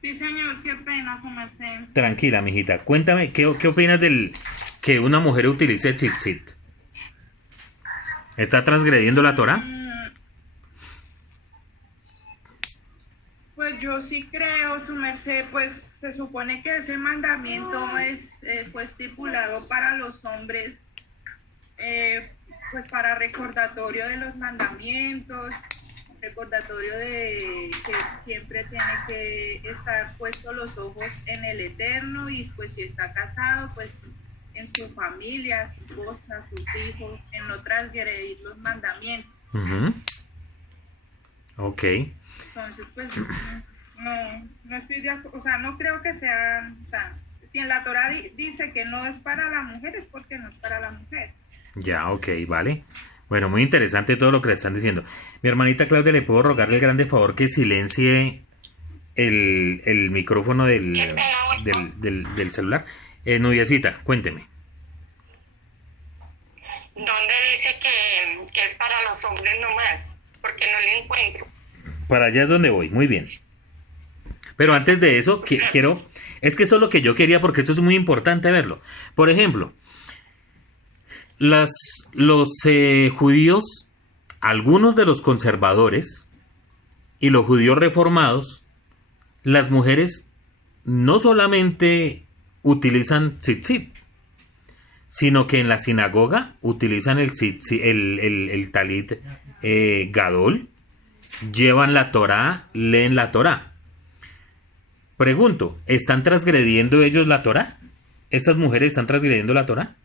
Sí, señor, qué pena, su merced. Tranquila, mijita. Cuéntame, ¿qué opinas del que una mujer utilice tzitzit? ¿Está transgrediendo la Torá? Pues yo sí creo, su merced, pues se supone que ese mandamiento fue estipulado para los hombres, pues para recordatorio de los mandamientos, recordatorio de que siempre tiene que estar puestos los ojos en el Eterno y pues si está casado, pues en su familia, su esposa, sus hijos, en no transgredir los mandamientos. Uh-huh. Ok. Entonces, pues, no estoy de acuerdo, o sea, no creo que sea, o sea, si en la Torá dice que no es para la mujer, es porque no es para la mujer. Ya, ok, vale. Bueno, muy interesante todo lo que le están diciendo. Mi hermanita Claudia, ¿le puedo rogarle el grande favor que silencie el micrófono del celular? Nubiecita, cuénteme. ¿Dónde dice que es para los hombres nomás? Porque no le encuentro. Para allá es donde voy, muy bien. Pero antes de eso, quiero... Es que eso es lo que yo quería porque eso es muy importante verlo. Por ejemplo, los judíos, algunos de los conservadores y los judíos reformados, las mujeres no solamente utilizan tzitzit, sino que en la sinagoga utilizan el talit gadol, llevan la Torá, leen la Torá. Pregunto, ¿están transgrediendo ellos la Torá? ¿Estas mujeres están transgrediendo la Torá?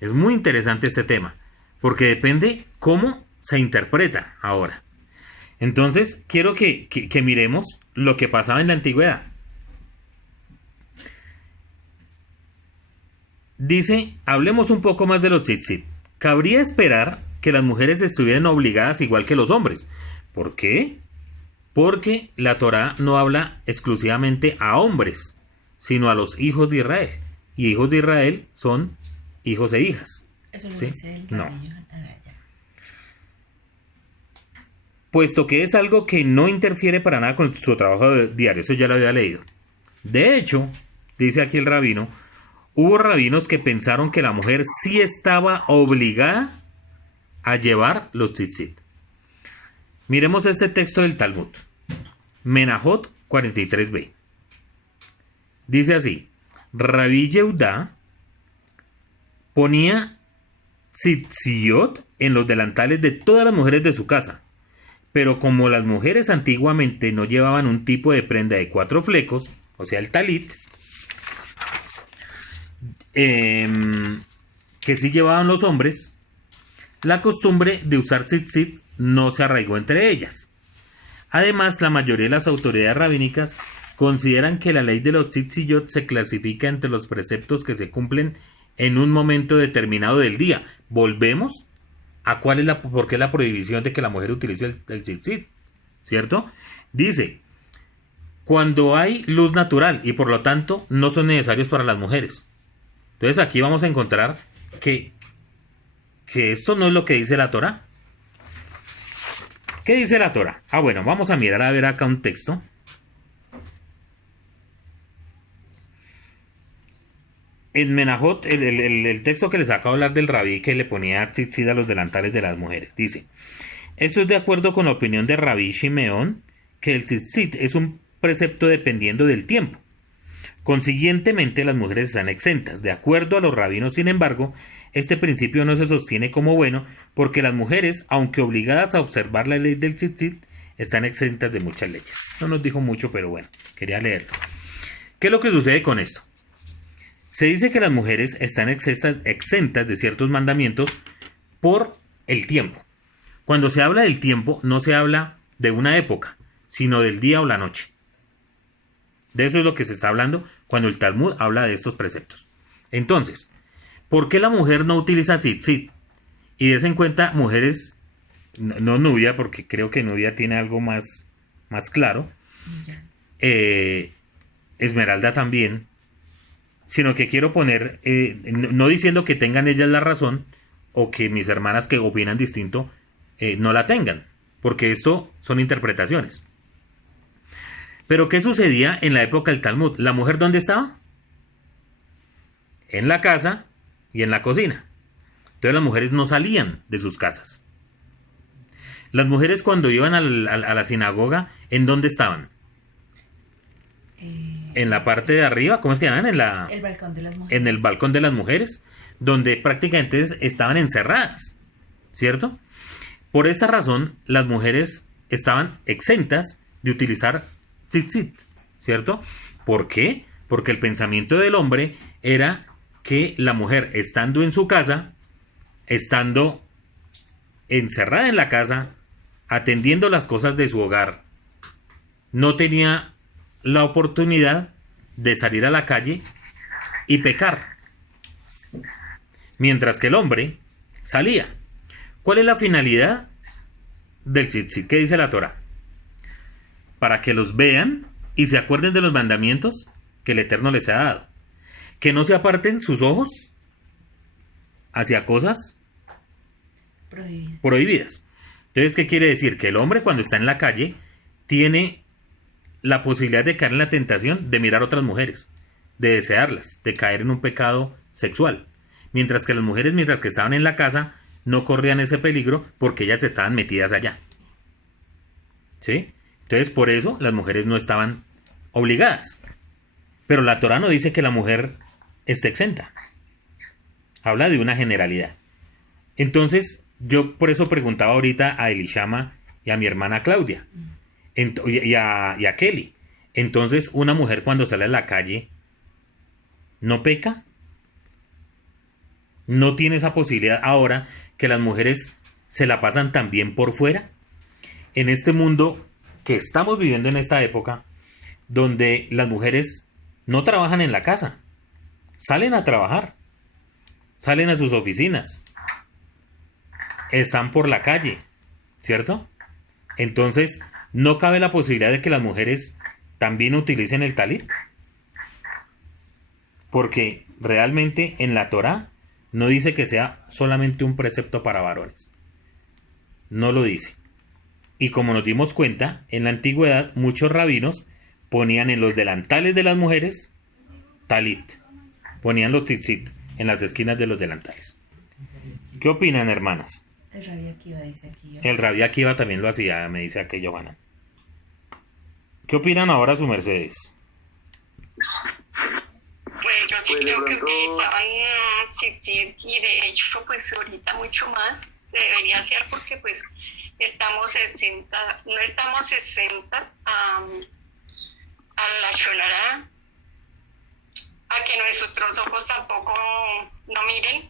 Es muy interesante este tema, porque depende cómo se interpreta ahora. Entonces, quiero que miremos lo que pasaba en la antigüedad. Dice, hablemos un poco más de los tzitzit. Cabría esperar que las mujeres estuvieran obligadas igual que los hombres. ¿Por qué? Porque la Torá no habla exclusivamente a hombres, sino a los hijos de Israel. Y hijos de Israel son hijos e hijas. Eso lo ¿Sí? dice el No. rabillo. Puesto que es algo que no interfiere para nada con su trabajo diario. Eso ya lo había leído. De hecho, dice aquí el rabino, hubo rabinos que pensaron que la mujer sí estaba obligada a llevar los tzitzit. Miremos este texto del Talmud. Menahot 43b. Dice así, Rabí Yehudá ponía tzitziot en los delantales de todas las mujeres de su casa. Pero como las mujeres antiguamente no llevaban un tipo de prenda de 4 flecos, o sea el talit, que sí llevaban los hombres, La costumbre de usar tzitzit no se arraigó entre ellas. Además, la mayoría de las autoridades rabínicas consideran que la ley de los tzitziyot se clasifica entre los preceptos que se cumplen en un momento determinado del día. Volvemos a por qué la prohibición de que la mujer utilice el tzitzit, ¿cierto? Dice, cuando hay luz natural y por lo tanto no son necesarios para las mujeres. Entonces aquí vamos a encontrar que esto no es lo que dice la Torá. ¿Qué dice la Torá? Bueno, vamos a mirar a ver acá un texto. En Menajot, el texto que les acabo de hablar del rabí que le ponía tzitzit a los delantales de las mujeres, dice, esto es de acuerdo con la opinión de Rabí Shimeón, que el tzitzit es un precepto dependiendo del tiempo. Consiguientemente, las mujeres están exentas. De acuerdo a los rabinos, sin embargo, este principio no se sostiene como bueno, porque las mujeres, aunque obligadas a observar la ley del tzitzit, están exentas de muchas leyes. No nos dijo mucho, pero bueno, quería leerlo. ¿Qué es lo que sucede con esto? Se dice que las mujeres están exentas de ciertos mandamientos por el tiempo. Cuando se habla del tiempo, no se habla de una época, sino del día o la noche. De eso es lo que se está hablando cuando el Talmud habla de estos preceptos. Entonces, ¿por qué la mujer no utiliza tzitzit? Y des en cuenta, mujeres, no Nubia, porque creo que Nubia tiene algo más claro. Esmeralda también. Sino que quiero poner, no diciendo que tengan ellas la razón, o que mis hermanas que opinan distinto no la tengan, porque esto son interpretaciones. Pero ¿qué sucedía en la época del Talmud? ¿La mujer dónde estaba? En la casa y en la cocina. Entonces las mujeres no salían de sus casas. Las mujeres cuando iban a la sinagoga, ¿en dónde estaban? En la parte de arriba, ¿cómo es que llaman? El balcón de las mujeres. En el balcón de las mujeres, donde prácticamente estaban encerradas, ¿cierto? Por esa razón, las mujeres estaban exentas de utilizar tzitzit, ¿cierto? ¿Por qué? Porque el pensamiento del hombre era que la mujer, estando en su casa, estando encerrada en la casa, atendiendo las cosas de su hogar, no tenía la oportunidad de salir a la calle y pecar, mientras que el hombre salía. ¿Cuál es la finalidad del tzitzit? ¿Qué dice la Torá? Para que los vean y se acuerden de los mandamientos que el Eterno les ha dado, que no se aparten sus ojos hacia cosas prohibidas. Entonces, ¿qué quiere decir? Que el hombre cuando está en la calle tiene la posibilidad de caer en la tentación de mirar a otras mujeres, de desearlas, de caer en un pecado sexual. Mientras que las mujeres, mientras que estaban en la casa, no corrían ese peligro porque ellas estaban metidas allá. ¿Sí? Entonces, por eso las mujeres no estaban obligadas. Pero la Torá no dice que la mujer esté exenta. Habla de una generalidad. Entonces, yo por eso preguntaba ahorita a Elishama y a mi hermana Claudia. Y a Kelly. Entonces, una mujer cuando sale a la calle, ¿no peca? ¿No tiene esa posibilidad ahora que las mujeres se la pasan también por fuera? En este mundo que estamos viviendo en esta época, donde las mujeres no trabajan en la casa, salen a trabajar, salen a sus oficinas, están por la calle, ¿cierto? Entonces, ¿no cabe la posibilidad de que las mujeres también utilicen el talit? Porque realmente en la Torá no dice que sea solamente un precepto para varones. No lo dice. Y como nos dimos cuenta, en la antigüedad muchos rabinos ponían en los delantales de las mujeres talit. Ponían los tzitzit en las esquinas de los delantales. ¿Qué opinan, hermanas? El Rabí Akiva dice aquí. El Rabí Akiva también lo hacía, me dice aquello, Johanna. ¿Qué opinan ahora su mercedes? Pues yo sí creo que utilizaban tzitzit y de hecho pues ahorita mucho más se debería hacer porque pues no estamos exentas a la shonara, a que nuestros ojos tampoco no miren.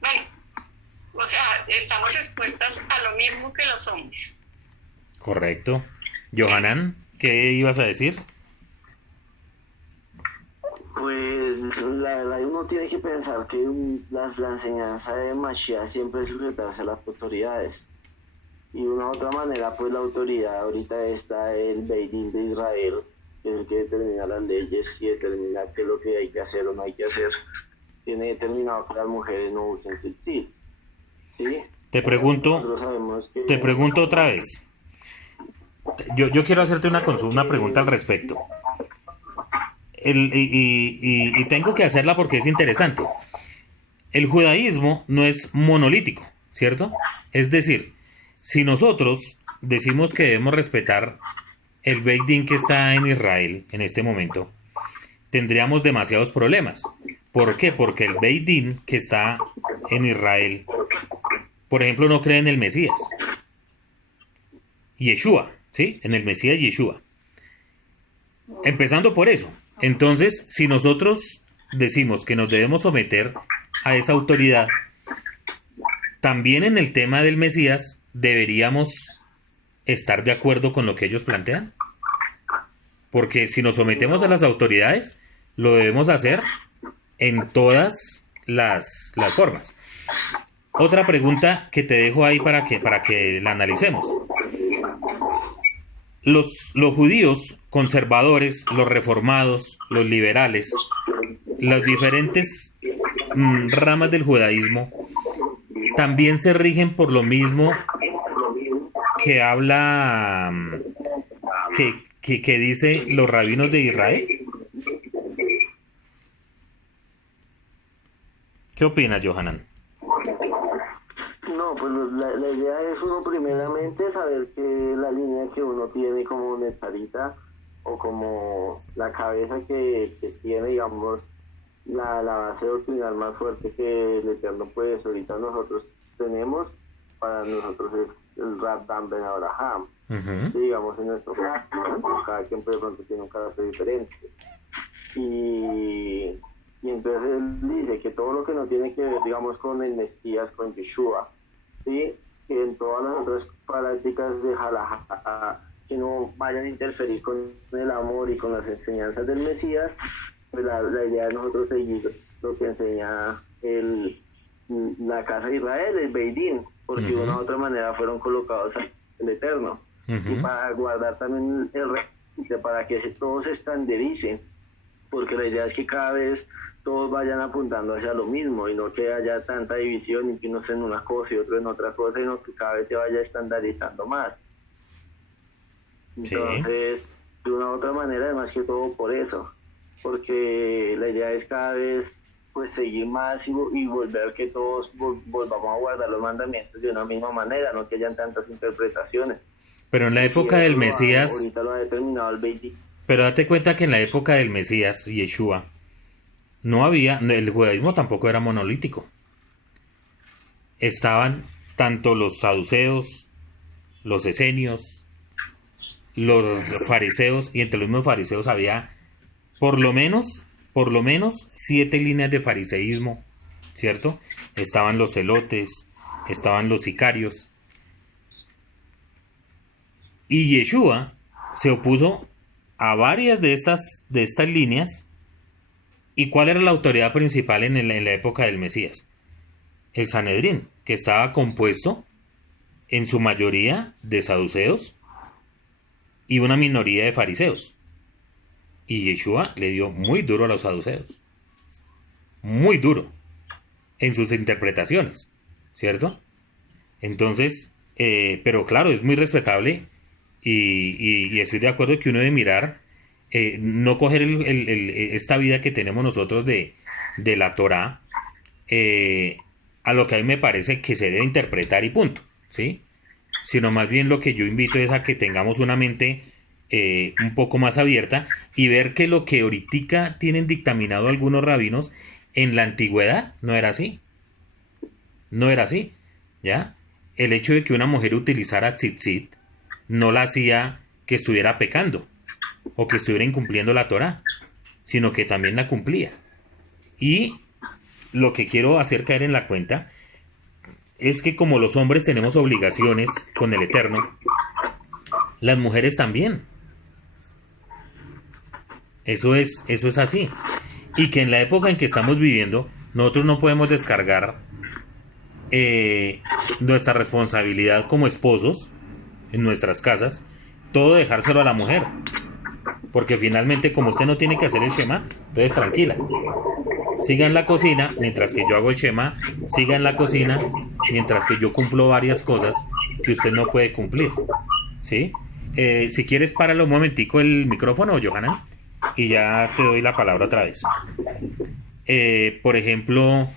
Bueno, O sea, estamos expuestas a lo mismo que los hombres. Correcto. Johanan, ¿qué ibas a decir? Pues la verdad uno tiene que pensar que la enseñanza de Mashiach siempre es sujetarse a las autoridades. Y de una u otra manera, pues la autoridad ahorita está el Beit Din de Israel, que es el que determina las leyes y determina qué es lo que hay que hacer o no hay que hacer. Tiene determinado que las mujeres no usen tzitzit. ¿Sí? Te pregunto otra vez. Yo quiero hacerte una pregunta al respecto. Y tengo que hacerla porque es interesante. El judaísmo no es monolítico, ¿cierto? Es decir, si nosotros decimos que debemos respetar el Beit Din que está en Israel en este momento, tendríamos demasiados problemas. ¿Por qué? Porque el Beit Din que está en Israel, por ejemplo, no cree en el Mesías. Yeshua, ¿sí? En el Mesías Yeshua. Empezando por eso. Entonces, si nosotros decimos que nos debemos someter a esa autoridad, también en el tema del Mesías deberíamos estar de acuerdo con lo que ellos plantean. Porque si nos sometemos a las autoridades, lo debemos hacer en todas las formas. Otra pregunta que te dejo ahí para que la analicemos. Los judíos conservadores, los reformados, los liberales, las diferentes ramas del judaísmo también se rigen por lo mismo que habla, que dice los rabinos de Israel. ¿Qué opinas, Johanan? No, pues la idea es uno primeramente saber que la línea que uno tiene como netarita o como la cabeza que tiene, digamos, la base doctrinal más fuerte que el Eterno pues ahorita nosotros tenemos, para nosotros es el Rab Dan Ben Abraham. Digamos en nuestro caso, cada quien de pronto tiene un carácter diferente. Y entonces él dice que todo lo que no tiene que ver, digamos, con el Mesías, con Yeshua, ¿sí? Que en todas las otras prácticas de halajá, que no vayan a interferir con el amor y con las enseñanzas del Mesías, pues la idea de nosotros seguir lo que enseña la casa de Israel, el Beit Din, porque de una u otra manera fueron colocados el Eterno, y para guardar también el resto, para que todos se estandaricen, porque la idea es que cada vez todos vayan apuntando hacia lo mismo y no que haya tanta división y que uno esté en una cosa y otro en otra cosa, sino que cada vez se vaya estandarizando más. Entonces, de una u otra manera, además que todo por eso, porque la idea es cada vez pues seguir más y volver que todos volvamos a guardar los mandamientos de una misma manera, no que hayan tantas interpretaciones. Pero en la época del Mesías, ahorita lo ha determinado el Beit Din. Pero date cuenta que en la época del Mesías, Yeshua, el judaísmo tampoco era monolítico. Estaban tanto los saduceos, los esenios, los fariseos, y entre los mismos fariseos había por lo menos 7 líneas de fariseísmo, ¿cierto? Estaban los celotes, estaban los sicarios. Y Yeshua se opuso a varias de estas líneas. ¿Y cuál era la autoridad principal en la época del Mesías? El Sanedrín, que estaba compuesto en su mayoría de saduceos y una minoría de fariseos. Y Yeshua le dio muy duro a los saduceos. Muy duro. En sus interpretaciones. ¿Cierto? Entonces, pero claro, es muy respetable y estoy de acuerdo que uno debe mirar, no coger esta vida que tenemos nosotros de la Torá a lo que a mí me parece que se debe interpretar y punto, ¿sí? Sino más bien lo que yo invito es a que tengamos una mente un poco más abierta y ver que lo que ahorita tienen dictaminado algunos rabinos en la antigüedad no era así. No era así, ¿ya? El hecho de que una mujer utilizara tzitzit no la hacía que estuviera pecando o que estuviera incumpliendo la Torá, sino que también la cumplía. Y lo que quiero hacer caer en la cuenta, es que como los hombres tenemos obligaciones con el Eterno, las mujeres también. Eso es así. Y que en la época en que estamos viviendo, nosotros no podemos descargar nuestra responsabilidad como esposos en nuestras casas, todo dejárselo a la mujer. Porque finalmente, como usted no tiene que hacer el Shema, entonces tranquila. Siga en la cocina mientras que yo hago el Shema, siga en la cocina mientras que yo cumplo varias cosas que usted no puede cumplir. ¿Sí? Si quieres, páralo un momentico el micrófono, Johanan, y ya te doy la palabra otra vez. Por ejemplo,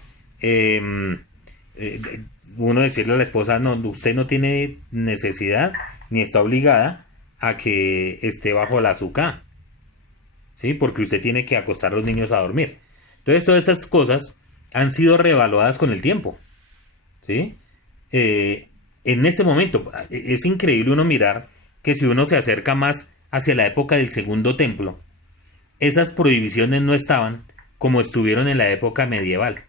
uno decirle a la esposa, no, usted no tiene necesidad ni está obligada a que esté bajo la azúcar, ¿sí? Porque usted tiene que acostar a los niños a dormir. Entonces, todas estas cosas han sido reevaluadas con el tiempo, ¿sí? En este momento, es increíble uno mirar que si uno se acerca más hacia la época del Segundo Templo, esas prohibiciones no estaban como estuvieron en la época medieval.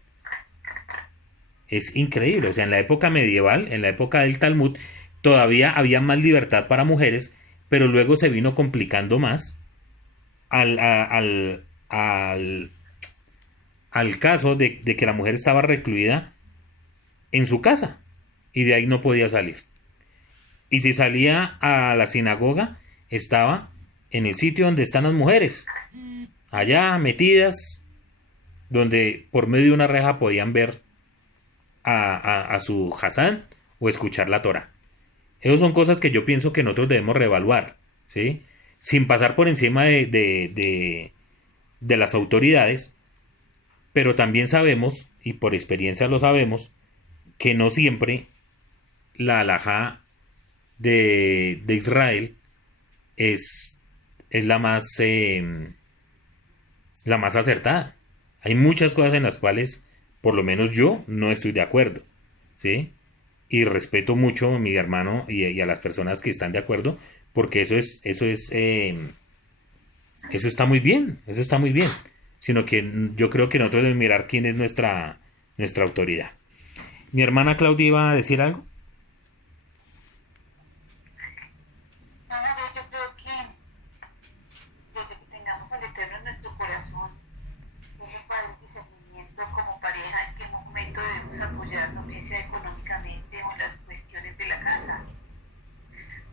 Es increíble, o sea, en la época medieval, en la época del Talmud, todavía había más libertad para mujeres, pero luego se vino complicando más al caso de que la mujer estaba recluida en su casa y de ahí no podía salir. Y si salía a la sinagoga, estaba en el sitio donde están las mujeres, allá metidas, donde por medio de una reja podían ver a su Hasán o escuchar la Torah. Esas son cosas que yo pienso que nosotros debemos reevaluar, ¿sí? Sin pasar por encima de las autoridades, pero también sabemos, y por experiencia lo sabemos, que no siempre la halajá de Israel es la más acertada. Hay muchas cosas en las cuales, por lo menos yo, no estoy de acuerdo, ¿sí? Y respeto mucho a mi hermano y a las personas que están de acuerdo, porque eso está muy bien, eso está muy bien. Sino que yo creo que nosotros debemos mirar quién es nuestra autoridad. Mi hermana Claudia iba a decir algo. Nada, yo creo que desde que tengamos al Eterno en nuestro corazón, Él nos va a dar discernimiento como pareja en qué momento debemos apoyarnos, bien sea económicamente o en las cuestiones de la casa.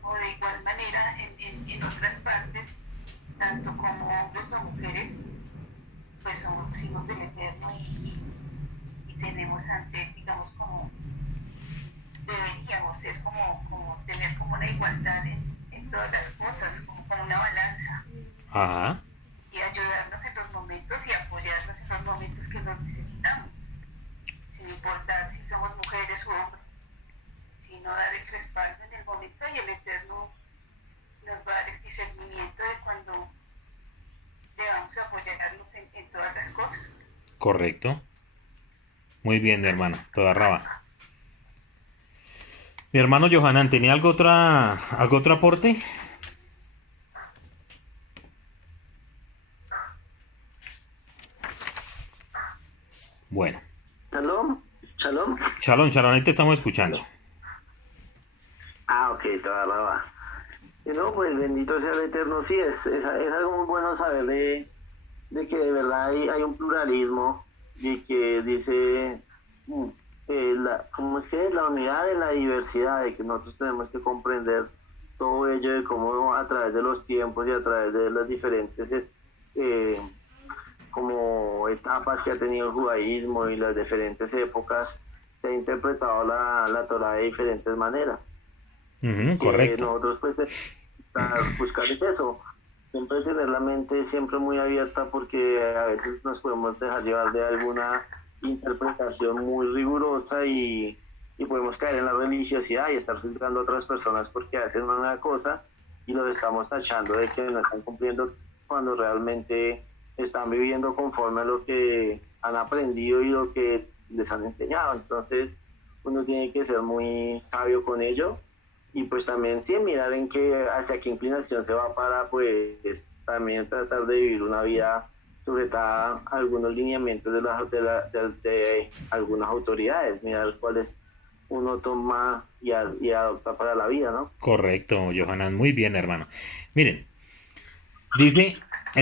O de igual manera en otras partes, tanto como hombres o mujeres, pues somos hijos del Eterno y tenemos ante, digamos, como deberíamos ser como tener como una igualdad en todas las cosas, como una balanza. Ajá. Y ayudarnos en los momentos y apoyarnos en los momentos que nos necesitamos, sin importar si somos mujeres o hombres, sino dar el respaldo en el momento y el Eterno nos va a dar el discernimiento de cuando debamos apoyarnos en todas las cosas. Correcto. Muy bien, mi hermano, toda raba. Mi hermano Johanan, ¿tenía algo otro aporte? Bueno. Shalom, shalom. Shalom, ahí te estamos escuchando. Ok, toda la va. No, pues bendito sea el Eterno. Sí, es algo muy bueno saber de que de verdad hay un pluralismo y que dice como es que la unidad en la diversidad, de que nosotros tenemos que comprender todo ello, de cómo a través de los tiempos y a través de las diferentes como etapas que ha tenido el judaísmo y las diferentes épocas, se ha interpretado la Torah de diferentes maneras. Correcto. Nosotros pues buscar es eso, siempre tener la mente siempre muy abierta, porque a veces nos podemos dejar llevar de alguna interpretación muy rigurosa y podemos caer en la religiosidad y estar juzgando a otras personas porque hacen una cosa y los estamos tachando de que no están cumpliendo cuando realmente están viviendo conforme a lo que han aprendido y lo que les han enseñado. Entonces uno tiene que ser muy sabio con ello y pues también sí mirar hacia qué inclinación se va para pues también tratar de vivir una vida sujetada a algunos lineamientos de algunas autoridades, mirar cuál es uno toma y adopta para la vida, ¿no? Correcto, Johanan, muy bien, hermano. Miren, dice,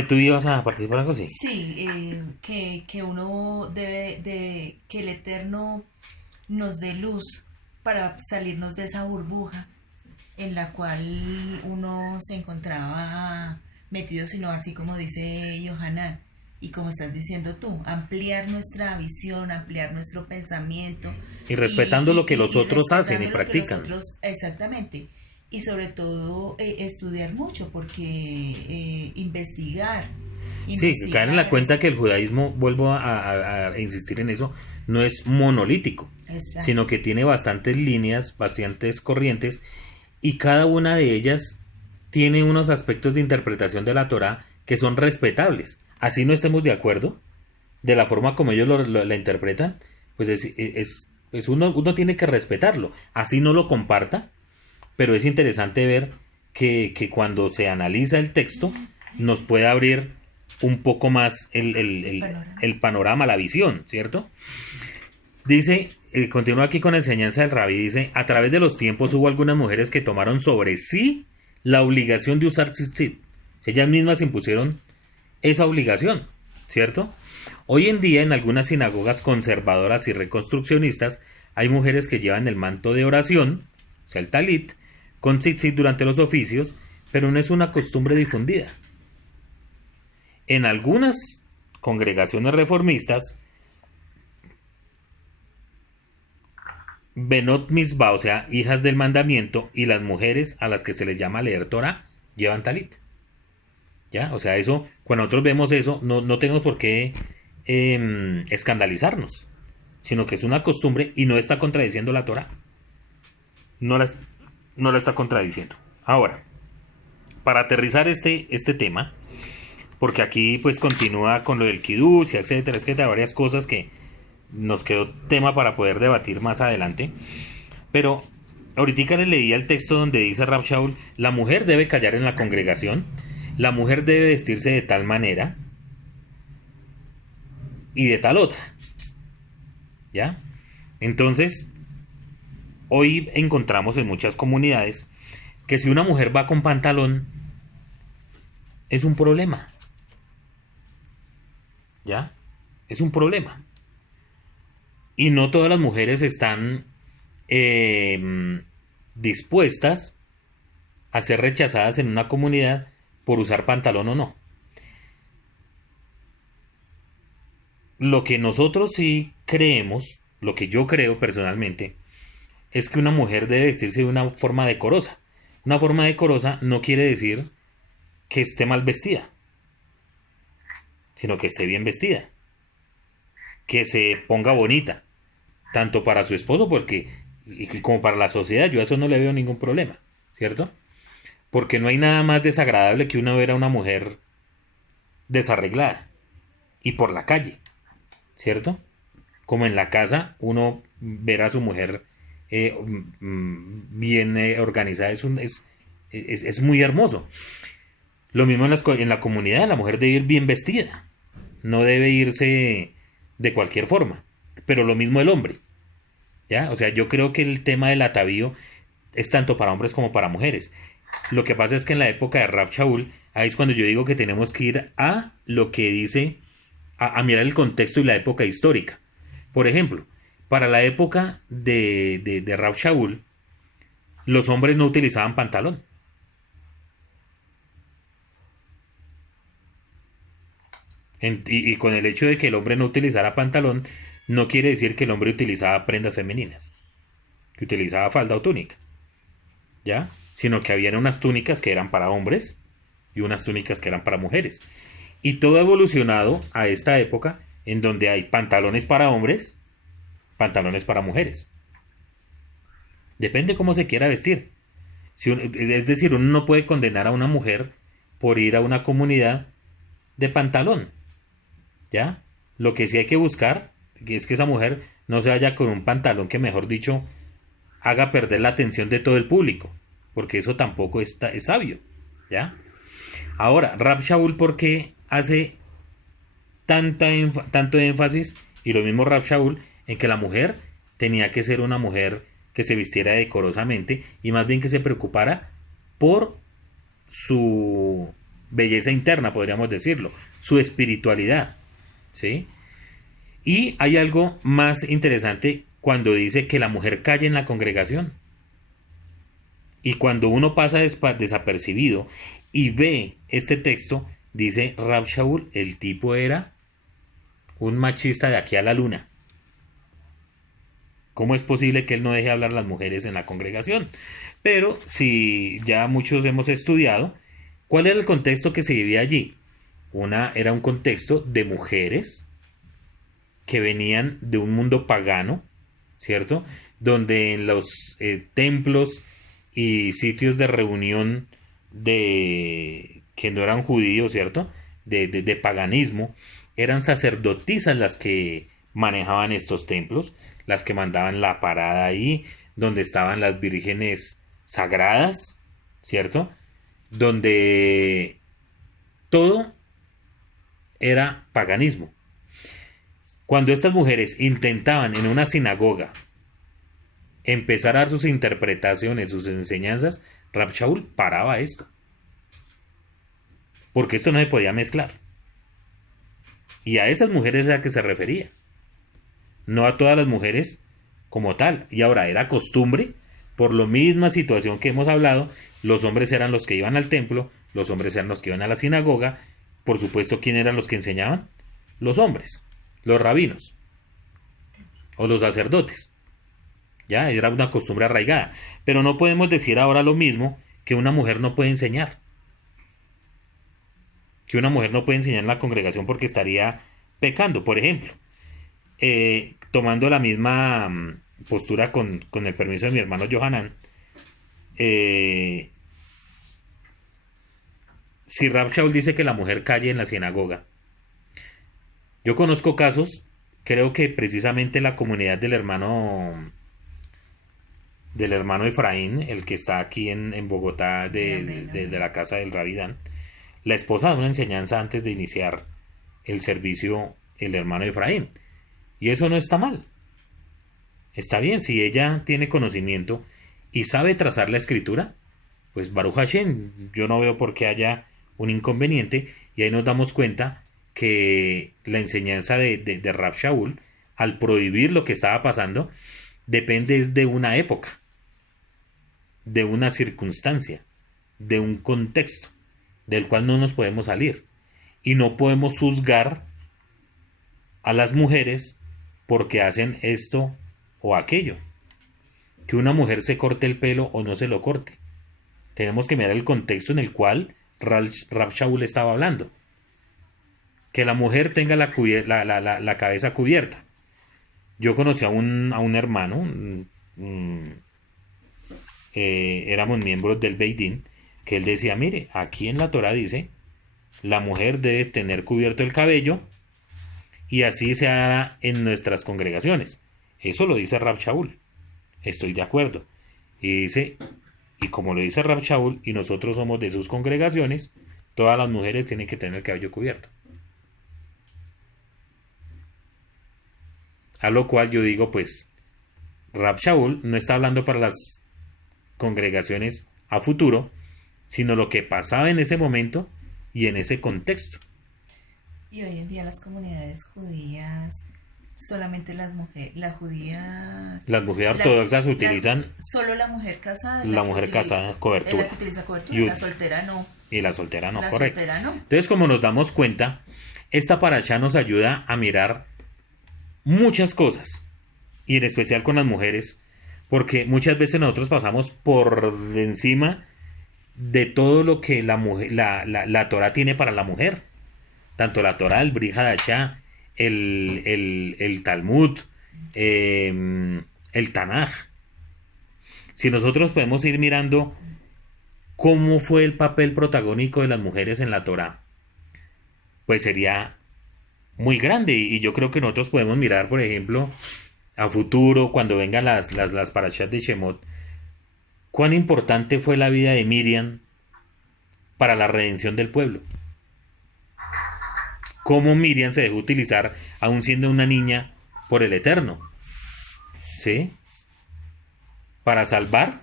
¿tú ibas a participar en algo así? Sí, que uno que el Eterno nos dé luz para salirnos de esa burbuja en la cual uno se encontraba metido, sino así como dice Johanan y como estás diciendo tú, ampliar nuestra visión, ampliar nuestro pensamiento. Y respetando lo que los otros hacen y respetando lo que practican. los otros, exactamente. Y sobre todo estudiar mucho, porque investigar. Sí, caer en la cuenta que el judaísmo, vuelvo a insistir en eso, no es monolítico, Exacto. sino que tiene bastantes líneas, bastantes corrientes, y cada una de ellas tiene unos aspectos de interpretación de la Torá que son respetables. Así no estemos de acuerdo de la forma como ellos la interpretan, pues uno tiene que respetarlo. Así no lo comparta, pero es interesante ver que cuando se analiza el texto nos puede abrir un poco más el panorama, la visión, ¿cierto? Dice, continúa aquí con la enseñanza del rabí, dice, a través de los tiempos hubo algunas mujeres que tomaron sobre sí la obligación de usar tzitzit. Ellas mismas impusieron esa obligación, ¿cierto? Hoy en día en algunas sinagogas conservadoras y reconstruccionistas hay mujeres que llevan el manto de oración, o sea el talit, con tzitzit durante los oficios, pero no es una costumbre difundida. En algunas congregaciones reformistas, Benot Misbah, o sea, hijas del mandamiento, y las mujeres a las que se les llama leer Torah, llevan talit. ¿Ya? O sea, eso, cuando nosotros vemos eso, no tenemos por qué escandalizarnos, sino que es una costumbre y no está contradiciendo la Torah. No la está contradiciendo. Ahora, para aterrizar este tema, porque aquí pues continúa con lo del Kiddush, etcétera, etcétera, varias cosas que nos quedó tema para poder debatir más adelante, pero ahorita les leía el texto donde dice Rab Shaul, la mujer debe callar en la congregación, la mujer debe vestirse de tal manera y de tal otra, ¿ya? Entonces, hoy encontramos en muchas comunidades que si una mujer va con pantalón, es un problema, ¿ya? Es un problema. Y no todas las mujeres están dispuestas a ser rechazadas en una comunidad por usar pantalón o no. Lo que nosotros sí creemos, lo que yo creo personalmente, es que una mujer debe vestirse de una forma decorosa. Una forma decorosa no quiere decir que esté mal vestida, sino que esté bien vestida, que se ponga bonita, tanto para su esposo como para la sociedad. Yo a eso no le veo ningún problema, ¿cierto? Porque no hay nada más desagradable que uno ver a una mujer desarreglada y por la calle, ¿cierto? Como en la casa uno ver a su mujer bien organizada es muy hermoso. Lo mismo en la comunidad, la mujer debe ir bien vestida, no debe irse de cualquier forma, pero lo mismo el hombre, ¿ya? O sea, yo creo que el tema del atavío es tanto para hombres como para mujeres. Lo que pasa es que en la época de Rab Shaul, ahí es cuando yo digo que tenemos que ir a lo que dice, a mirar el contexto y la época histórica. Por ejemplo, para la época de Rab Shaul, los hombres no utilizaban pantalón. Y con el hecho de que el hombre no utilizara pantalón, no quiere decir que el hombre utilizaba prendas femeninas, que utilizaba falda o túnica, ¿ya? Sino que habían unas túnicas que eran para hombres y unas túnicas que eran para mujeres. Y todo ha evolucionado a esta época en donde hay pantalones para hombres, pantalones para mujeres. Depende cómo se quiera vestir. Es decir, uno no puede condenar a una mujer por ir a una comunidad de pantalón, ¿ya? Lo que sí hay que buscar es que esa mujer no se vaya con un pantalón que, mejor dicho, haga perder la atención de todo el público, porque eso tampoco es sabio, ¿ya? Ahora, Rab Shaul, ¿por qué hace tanto énfasis? Y lo mismo Rab Shaul, en que la mujer tenía que ser una mujer que se vistiera decorosamente y más bien que se preocupara por su belleza interna, podríamos decirlo, su espiritualidad, ¿sí? Y hay algo más interesante cuando dice que la mujer calle en la congregación. Y cuando uno pasa desapercibido y ve este texto, dice Rab Shaul, el tipo era un machista de aquí a la luna. ¿Cómo es posible que él no deje hablar a las mujeres en la congregación? Pero si ya muchos hemos estudiado, ¿cuál era el contexto que se vivía allí? Era un contexto de mujeres que venían de un mundo pagano, ¿cierto? Donde en los templos y sitios de reunión que no eran judíos, ¿cierto? De paganismo, eran sacerdotisas las que manejaban estos templos, las que mandaban la parada ahí, donde estaban las vírgenes sagradas, ¿cierto? Donde todo era paganismo. Cuando estas mujeres intentaban en una sinagoga empezar a dar sus interpretaciones, sus enseñanzas, Rab Shaul paraba esto. Porque esto no se podía mezclar. Y a esas mujeres era a que se refería. No a todas las mujeres como tal. Y ahora era costumbre, por la misma situación que hemos hablado, los hombres eran los que iban al templo, los hombres eran los que iban a la sinagoga. Por supuesto, ¿quién eran los que enseñaban? Los hombres, los rabinos o los sacerdotes. Ya, era una costumbre arraigada. Pero no podemos decir ahora lo mismo, que una mujer no puede enseñar. Que una mujer no puede enseñar en la congregación porque estaría pecando. Por ejemplo, tomando la misma postura con el permiso de mi hermano Johanan, si Rab Shaul dice que la mujer calle en la sinagoga, yo conozco casos, creo que precisamente la comunidad del hermano Efraín, el que está aquí en Bogotá, de la casa del Rabidán, la esposa da una enseñanza antes de iniciar el servicio, el hermano Efraín. Y eso no está mal. Está bien, si ella tiene conocimiento y sabe trazar la escritura, pues Baruch Hashem, yo no veo por qué haya un inconveniente. Y ahí nos damos cuenta que la enseñanza de Rab Shaul, al prohibir lo que estaba pasando, depende de una época, de una circunstancia, de un contexto, del cual no nos podemos salir. Y no podemos juzgar a las mujeres porque hacen esto o aquello. Que una mujer se corte el pelo o no se lo corte. Tenemos que mirar el contexto en el cual Rab Shaul estaba hablando. Que la mujer tenga la cabeza cubierta. Yo conocí a un hermano, éramos miembros del Beidín, que él decía, mire, aquí en la Torah dice, la mujer debe tener cubierto el cabello, y así se hará en nuestras congregaciones. Eso lo dice Rab Shaul. Estoy de acuerdo. Y dice, y como lo dice Rab Shaul, y nosotros somos de sus congregaciones, todas las mujeres tienen que tener el cabello cubierto. A lo cual yo digo, pues, Rab Shaul no está hablando para las congregaciones a futuro, sino lo que pasaba en ese momento y en ese contexto. Y hoy en día las comunidades judías, solamente las mujeres, las judías... Las mujeres ortodoxas utilizan... Solo la mujer casada. La mujer casada, cobertura. Es la que utiliza cobertura, la soltera no. Y la soltera no, la correcto. Soltera no. Entonces, como nos damos cuenta, esta parashá nos ayuda a mirar muchas cosas, y en especial con las mujeres, porque muchas veces nosotros pasamos por encima de todo lo que la mujer, la Torah tiene para la mujer. Tanto la Torah, el Brit Hadashah, el Talmud, el Tanaj. Si nosotros podemos ir mirando cómo fue el papel protagónico de las mujeres en la Torah, pues sería muy grande. Y yo creo que nosotros podemos mirar, por ejemplo, a futuro, cuando vengan las parashas de Shemot, cuán importante fue la vida de Miriam para la redención del pueblo. Cómo Miriam se dejó utilizar, aún siendo una niña, por el Eterno. ¿Sí? para salvar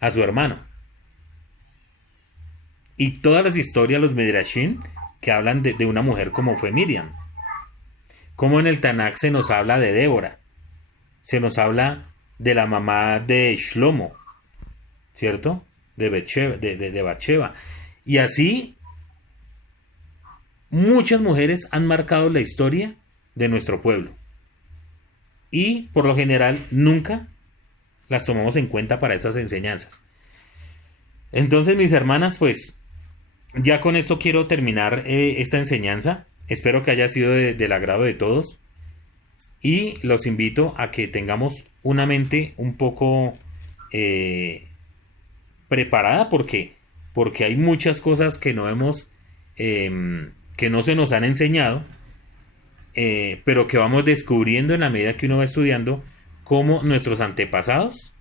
a su hermano. Y todas las historias, los Midrashim, que hablan de una mujer como fue Miriam. Como en el Tanakh se nos habla de Débora, se nos habla de la mamá de Shlomo, ¿cierto? De Bathsheba. Y así, muchas mujeres han marcado la historia de nuestro pueblo. Y por lo general nunca las tomamos en cuenta para esas enseñanzas. Entonces, mis hermanas, pues ya con esto quiero terminar esta enseñanza. Espero que haya sido del agrado de todos. Y los invito a que tengamos una mente un poco preparada, porque hay muchas cosas que no hemos, que no se nos han enseñado, pero que vamos descubriendo en la medida que uno va estudiando cómo nuestros antepasados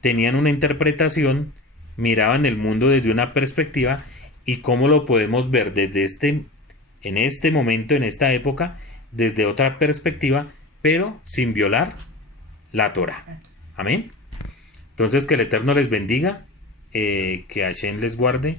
tenían una interpretación, miraban el mundo desde una perspectiva, y cómo lo podemos ver en este momento, en esta época, desde otra perspectiva, pero sin violar la Torah. Amén. Entonces, que el Eterno les bendiga, que Hashem les guarde